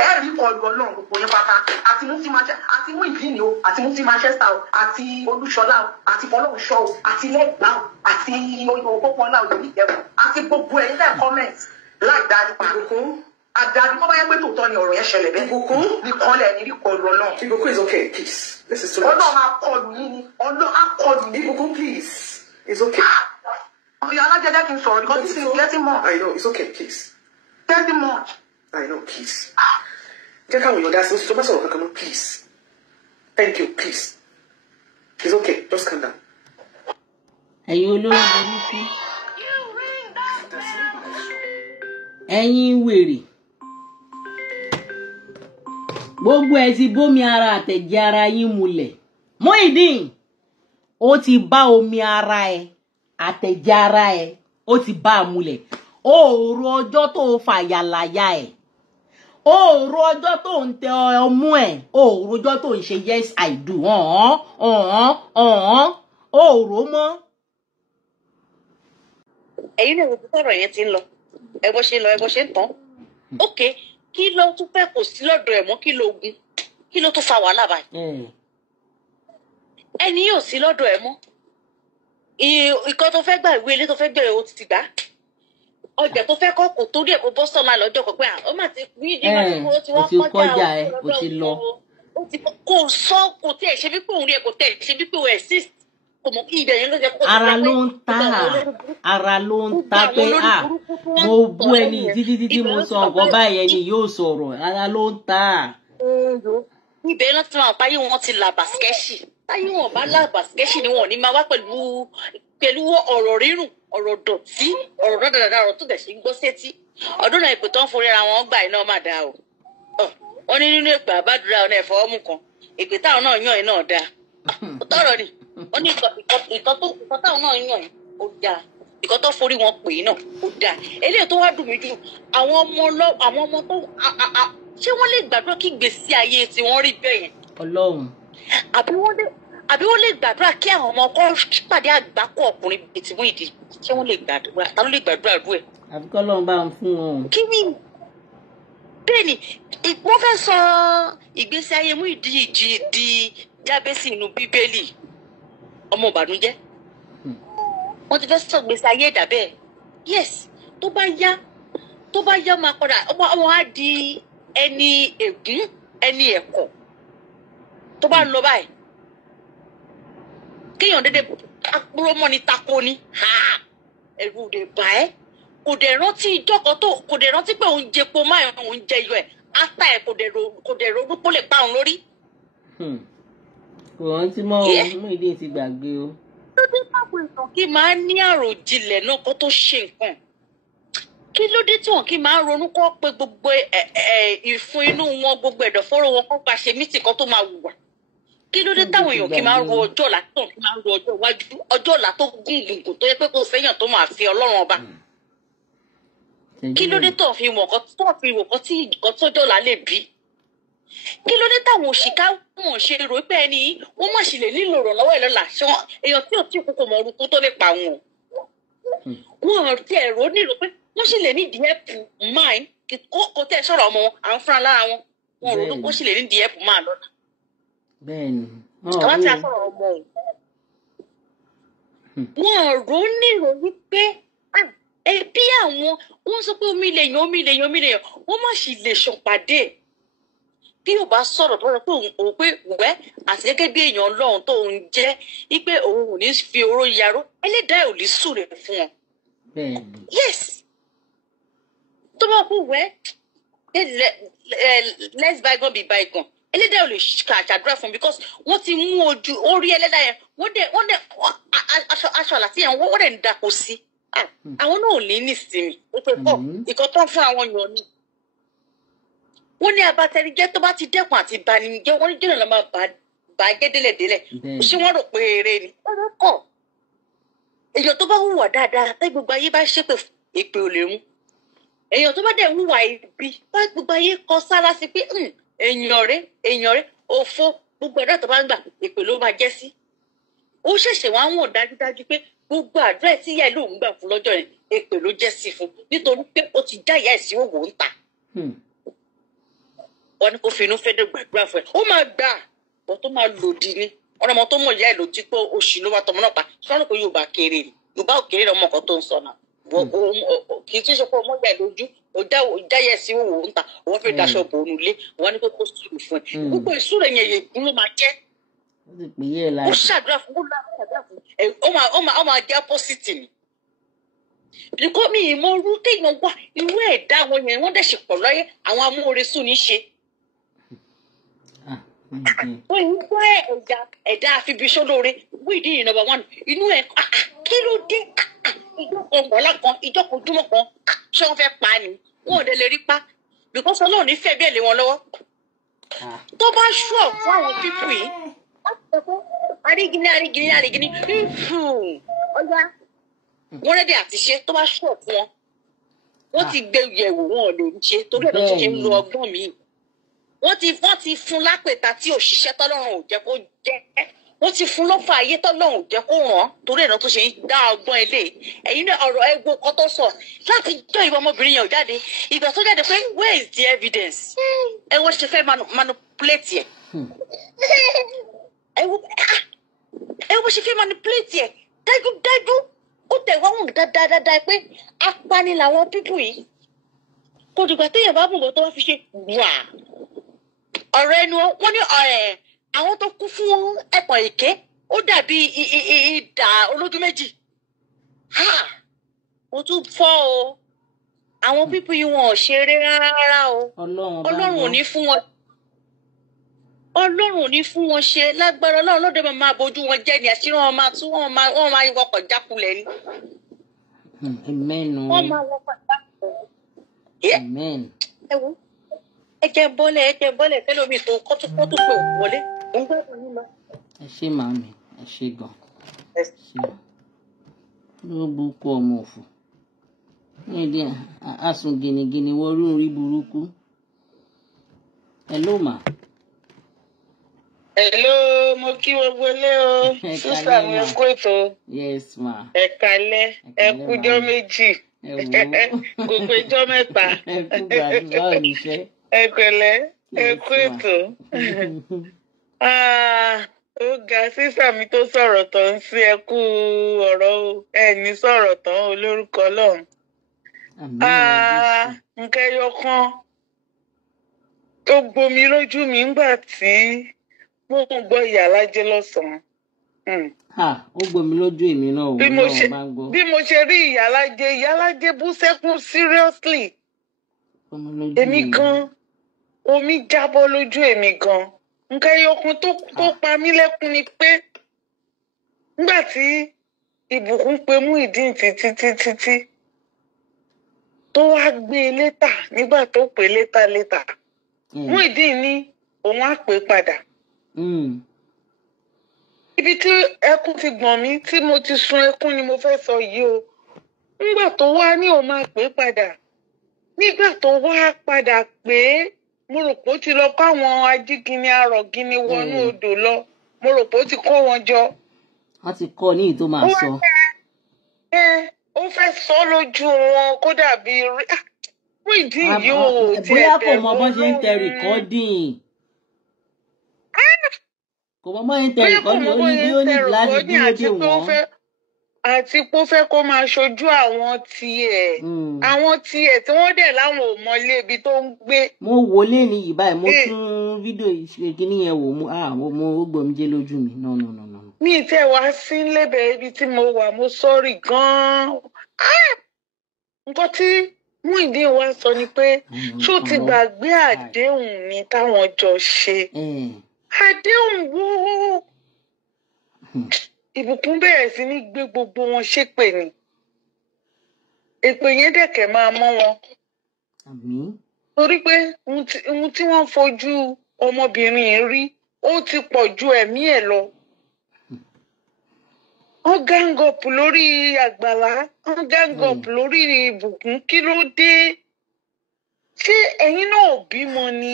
ẹ rí kọlu Ọlọ́run gbogbo yín pátá àti Muyideen o àti Mufti Manchester o àti Olúṣọlá o àti Fọlọ́runṣọ́ o àti Lẹ́gbàá o àti Pópóọlá òde níjẹ̀bú àti gbogbo ẹ̀yin náà comment láì dájú pa àdáni tó bá yẹ pé tòótọ́ ni ọ̀rọ̀ yẹn ṣẹlẹ̀ bẹ́ẹ̀ nìkan lẹ̀ ní rí kọlu Ọlọ́run. Ìbùkún is okay, please. This is too much. Ọlọ́run akọlù yín ni Ọlọ́run akọlù yín. Ìbùkún, please. It's okay. Ọ̀yà alájẹjẹ kí n sọ̀rọ̀ because this is getting much. I know, it's okay, please. Getting much. I know, please. Jẹ́ káwọn èèyàn dá sí oṣù tó bá sọ̀rọ̀ kankan mọ́, please. Thank you, please. It's okay, just calm down. ẹ̀yin olórí burúkú ẹ̀yin wèrè gbogbo ẹ ti bómi ara àtẹ̀jẹ̀ ara yín mulẹ̀ Muyideen ó ti bá omi ara ẹ àtẹ̀jẹ̀ ara ẹ ó ti bá a mulẹ̀ òòrò ọjọ́ tó fàyàlàyà ẹ òòrò ọjọ́ tó ń tẹ ọmú ẹ òòrò ọjọ́ tó ń ṣe yes I do òòrò mọ́. ẹ̀yin náà gbogbo ọ̀rọ̀ yẹn ti ń lọ ẹ bó ṣe ń lọ ẹ bó ṣe ń tán ok kí ló tún fẹ́ kò sí lọ́dọ̀ ẹ̀ mọ́ kí ló gun kí ló tún fa wàhálà báyìí ẹni yóò sí lọ́dọ̀ ẹ̀ mọ́ ìkan tó fẹ́ gbà ìwé ilé tó fẹ́ gbẹ̀rẹ̀ ó ti gbà ọjà tó fẹ́ kọ́ kò torí ẹ̀ kó bọ́ sọ́nà lọ́jọ́ kan pé ó mà ti wí ní ìwé tí wọ́n kọjá ó ti lọ kò sọ kò tẹ̀ ṣe bí pé òun rí ẹ̀ kò tẹ̀ ṣe bí pé òun exist ara ló ń ta pé mo bú ẹni títí mo sọ nǹkan báyìí ẹni yóò sọ̀rọ̀ ara ló ń ta. ibẹ̀ náà tí wọn àpáyé wọn ti là bàskẹ́ṣì táyé wọn bá là bàskẹ́ṣì ni wọn ò ní máa wá pẹ̀lú ọ̀rọ̀ rírùn ọ̀rọ̀ dọ̀tí ọ̀rọ̀ dáadáa ọ̀rọ̀ tó dẹ̀ ṣe ń gbọ́ sétí ọdún náà ìpè tó ń forí ara wọn gbà iná má dáa o wọn ní nínú ìpè àbádúrà ọ̀nà ẹ̀fọ́ ọmú kan ìpè táwọn náà yàn iná dáa ó tọrọ ni wọn ní ìkan táwọn náà yàn ó dáa ìkan tó forí wọn pè é náà ó dáa eléyìí tó wá dùn mí jù àwọn ọmọ tó ṣé wọ́n lè gbàdúrà kí ìgbésí ayé tí wọ́n rí bẹ́ẹ̀ yẹn. Ọlọ́run. àbí wọ́n lè gbàdúrà kí àwọn ọmọ ọkọ pàdé àgbákò ọkùnrin bíi ti Muyideen ṣé wọ́n lè gbàdúrà ta ló lè gbàdúrà rú ẹ̀. àbí kọ́ lọ́run bá ń fún wọn. kí ni bẹ́ẹ̀ ni wọ́n fẹ́ sọ ìgbésí ayé Muyideen di Jábésì inú Bíbélì ọmọ ìbànújẹ́ wọ́n ti fẹ́ sọ ìgbésí ayé ẹ̀dá bẹ́ẹ̀ yes tó bá yá máa padà ọmọ á di ẹni ègún ẹni ẹ̀kọ́ tó bá lọ báyìí kéèyàn dédé akúrò mọ́ ni tako ni ẹ̀rù rẹ̀ bá ẹ́ kò dẹ̀ rántí ìjọkọ̀ tó kò dẹ̀ rántí pé òun jẹpo máa òun jẹ iyọ̀ ẹ̀ átà ẹ̀ kò dẹ̀ ronú pó lè pa òun lórí. kò rántí mọ́ Muyideen ti gbàgbé o. ló dé pàpọ̀ ìtàn kí máa ní àròjinlẹ̀ náà kó tó ṣe nǹkan kí ló dé tí wọn kí máa ronú kó pé gbogbo ìfun inú wọn gbogbo ẹ̀dọ̀fóró wọn kó pa ṣe mítì kan tó máa wùwà kí ló dé táwọn èèyàn kí máa ro ọjọ́ ọ̀la tó kí máa ro ọjọ́ iwájú ọjọ́ ọ̀la tó gùngùn tó yẹ pé kò sẹ́yìn tó máa fi Ọlọ́run ọba kí ló dé tó fi wò kán tí nǹkan tọ́jọ́ ọ̀la lè bí kí ló dé táwọn òṣìkà wọn ṣe rò pé ẹni wọn má sì lè nílò ìrànlọ́wọ́ ẹ̀ lọ́la ṣé èèyàn tí ò tí kókò mọ orúkú tó lè pa wọn wọn ti ẹ̀rọ nílò pé wọ́n sì lè ní díẹ̀pù máì kó tẹ̀ sọ̀rọ̀ ọmọ wọn àwọn fúnra lára wọn rò ó sì lè ní díẹ̀pù máà lọ́la. bẹ́ẹ̀ni. àwọn tí a sọ̀rọ̀ ọmọ òun. wọn rò ó nílò wípé bí àwọn wọn sọ pé omi lè yan wọn má sì lè ṣọ̀pàdé bí yóò bá sọ̀rọ̀ tó rọ pé òun pé wẹ́ àti gẹ́gẹ́ bí èèyàn Ọlọ́run tó ń jẹ́ wípé òun ò ní fi oró yaró ẹlẹ́dàá ò ní súre fún wọn. yes tó bá kú wẹ́ let's bygone be bygone ẹlẹ́dàá ò lè ṣàdúrà fún because wọ́n ti mú ojú orí ẹlẹ́dàá yẹn wọ́n dẹ̀ aṣọ àlàtí yẹn wọ́n dẹ̀ ń dako sí àwọn náà ò ní nísìmí ó pé pọ̀ ìkan tó ń fún àwọn èèyàn ni wọ́n ní abatẹnijẹ́ tó bá ti dẹ́kun àti ìbanijẹ́ wọ́n ní jẹ́nà lọ́ máa bá gẹ́dẹ́lẹ̀dẹ́lẹ̀ ṣé wọ́n rò pé eré ni wọ́n kọ̀ èèyàn tó bá hùwà dáadáa tẹ́ gbogbo ayé bá ṣépè èpè ò lè mú èèyàn tó bá dẹ̀ hùwà ibi bá gbogbo ayé kọ sára sí pé èèyàn rẹ̀ òfo gbogbo ẹ̀dá tó bá ń gbà èpè ló máa jẹ́ sí ó ṣẹ̀ṣẹ̀ wá wọ̀n dájúdájú pé gbogbo àdúrà tí ìyá ẹ̀ lòún gbà fún lọ́jọ́ yẹn èpè ló jẹ́ sí fún nítorí pé ó ti já ìyá ẹ̀ sí òwò ń ta wọn ní kó fi inú fẹ́dẹ̀ gbàdúrà fún ẹ ó máa gbà bọ́ tó máa lòdì ni ọ̀rọ̀ ọmọ tó mọ̀ ìyá ẹ̀ ló jí pé oṣù ló máa tọmọ náà pa sọ́nà pé Yorùbá kéré ni Yorùbá ò kéré ọmọ kan tó ń sọ náà kì í tún ṣe pé ọmọ ìyá ẹ̀ lójú ó jáyẹ̀ sí òwò ń ta wọ́n fẹ́ daṣọ bò ó nulẹ̀ wọ́n ní kó kó sùúrù fún ẹ gbogbo ìṣúra yẹn yẹn ló máa jẹ́ ó ṣàdúrà fún ó lára ṣàdúrà fún ó máa jẹ́ pósìtì ni nǹkan mi ì mọ orú téèyàn wà irú ẹ̀dá àwọn yẹn wọ́n dẹ̀ ṣe pọ̀ láyé àwọn amóore sùn ní ṣe ó ń gbọ́ ẹ̀dá àfibíṣọ́ lóore Muyideen number 1 inú ẹ̀ kí ló dé ìjọkọ̀ ọ̀làkan ìjọkọ̀ ojúmọ̀ kan ṣé wọ́n fẹ́ pa ni wọn ò dé lè rí pa because Ọlọ́run nífẹ̀ẹ́ bí ẹ̀ lé wọn lọ́wọ́ tó bá ṣùọ̀ fún àwọn pípù yìí arígini ọjà wọn rẹ́dí àti ṣe tó bá ṣùọ̀ fún wọn wọ́n ti gbé yẹ̀wò wọn ò lè ṣe torí ẹ̀ ló ṣe ń lo ọgbọ́n mi wọ́n ti fún lápẹ̀ta tí òṣìṣẹ́ tọ́lọ́run ò jẹ́ kó jẹ́ wọ́n ti fún lọ́fà ayé tọ́lọ́run ò jẹ́ kó ràn torí ẹ̀ ló tó ṣe ń dá ọgbọ́n ilé ẹ̀yin náà ọ̀rọ̀ ẹgbẹ́ kan tó sọ láti jọ ìwọ ọmọbìnrin yẹn ò jáde ìgbà tó jáde pé where is the evidence ẹ wọ́n ṣe fẹ́ manipulate yẹ ẹ wọ́n ṣe fẹ́ manipulate yẹ dájúdájú ó tẹ̀ wọ́n dáadáa pé apani làwọn pípù yìí kò dìgbà téèyàn bá bùnbọ̀ tó wá fi ṣe wà ọ̀rọ̀ ẹnu wọn ní àwọn tó kú fún ẹ̀pọ̀n èké ó dàbí ìdà olójú méjì ó tún fọ́ o àwọn pípù yìí wọn ò ṣeré rárá o Ọlọ́run ò ní fún wọn ṣe lágbára Ọlọ́run lóde máa bójú wọn jẹ́ ní àṣírí wọn máa tú wọn máa wọkọ̀ jákulẹ̀ ni. wọ́n máa wọkọ̀ jákulẹ̀. ẹ jẹ́ bọ́lẹ̀ kẹ́lómi tó kọ́tù pé wọlé. ẹ ṣé màámi ẹ ṣé gan ló burúkú ọmọ òfò nídìí àsùn gìnìgìnì wọrú orí burúkú. Hello ma. Hello, mo kí gbogbo ilé o. Sísà mi ẹ kú ètò. Yes ma. Ẹ kálẹ́, ẹ kújọ́ méjì. Gbogbo ìjọ́ mẹ́ta. Ẹ kú gbàdúrà òníṣẹ́. Ẹ pẹ̀lẹ́, ẹ kú ètò. Ó ga sísà mi tó sọ̀rọ̀ tán sí ẹ kú ọ̀rọ̀ o. Ẹ ní sọ̀rọ̀ tán olórúkọ Ọlọ́run. Nǹkan ẹyọ kan tó gbomi lójú mi ńgbà tí mo ń gbọ́ Ìyálájé lọ́sàn-án. Ó gbomi lójú èmi náà ò náà máa ń gbọ́. Bí mo ṣe rí Ìyálájé bú sẹ́kún seriously. Èmi gan omi jábọ́ lójú èmi gan. Nǹkan ẹyọkan tó pa mí lẹ́kún ni pé nígbà tí Ìbùkún pe Muyideen títí tó wá gbé létà nígbà tó pè létà. Muyideen ní òun á pè padà. Ibi tí ẹkún ti gbọ̀n mí tí mo ti sun ẹkún ni mo fẹ́ sọ yìí o. Nígbà tó wá ní òun máa pè padà. Nígbà tó wá padà pé mo rò pé ó ti lọ kó àwọn ajígini arọ̀gini wọnú odò lọ. Mo rò pé ó ti kó wọn jọ. Wọ́n ti kọ́ ní ìtò máa sọ. Ó fẹ́ sọ lójú wọn kó dàbí Muyideen yóò ti bóyá kò mọ bó ṣe ń tẹ rìkọ́dìn. Kò mọ bó ṣe ń tẹ rìkọ́dìn ó ní bí ó ní láti dúró dè wọ́n. Àti pé ó fẹ́ kó máa ṣojú àwọn tiẹ̀. Àwọn tiẹ̀ tí wọ́n dẹ̀ láwọn ò mọlé ibi tó ń gbé. Mo wò lé ní yìí báyìí mo tún fídíò ìṣèkínní yẹn wò mo gbòmìjẹ lójú mi. No. Mi tẹ́ wá sí lébẹ̀ ibi tí mo wà mo sọ́rí gan-an. Nǹkan tí Muyideen wá sọ ni pé ṣó ti gbàgbé àdéhùn ni táwọn jọ ṣe. Àdéhùn wo? Ìbùkún bẹ̀rẹ̀ sí ní gbé gbogbo wọn ṣépè ni. Èpè yẹn dẹ̀kẹ̀ máa mọ́ wọn. Torí pé ohun tí wọ́n fojú ọmọbìnrin rí ó ti pọ̀ ju ẹ̀mí ẹ̀ lọ. Wọ́n gang up lórí Àgbàlá, wọ́n gang up lórí Ìbùkún, kí ló dé? Ṣé ẹ̀yin náà bímọ ni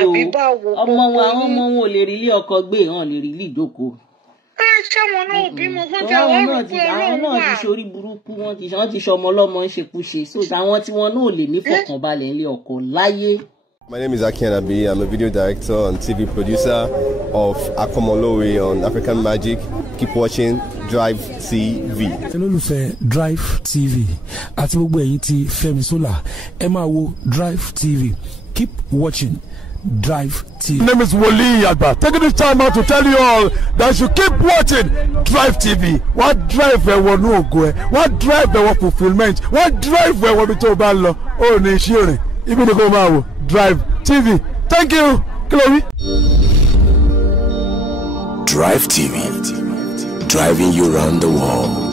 àbí báwo? Ọmọ wọn ò lè rí ilé ọkọ gbé, wọn lè rí ilé ìjókòó. Ṣé wọn náà bímọ fún tí àwọn rò pé Ọlọ́run wà? Àwọn náà ti ṣorí burúkú, wọ́n ti ṣọmọ ọlọ́mọ ń ṣekúṣe, so àwọn tí wọn náà lè ní fọkànbalẹ̀ ilé ọkọ láyé. My name is Aki Anabi. I'm a video director and TV producer of Akomolowe on African Magic. Keep watching Drive TV. Olólùfẹ́ Drive TV àti gbogbo ẹ̀yin tí Fẹ́mi Sola ẹ máa wo Drive TV. Keep watching Drive TV. My name is Wole Agba. Taking this time out to tell you all that you keep watching Drive TV. What drive ẹ̀wọ̀ ní ògo ẹ̀? What drive ẹ̀wọ̀ fulfilment? What drive ẹ̀wọ̀ bí tó bá lọ? Ó ní iṣẹ́ rẹ̀. Ibi ni kò máa wò Drive TV. Thank you. Chloe. Drive TV, driving you around the world.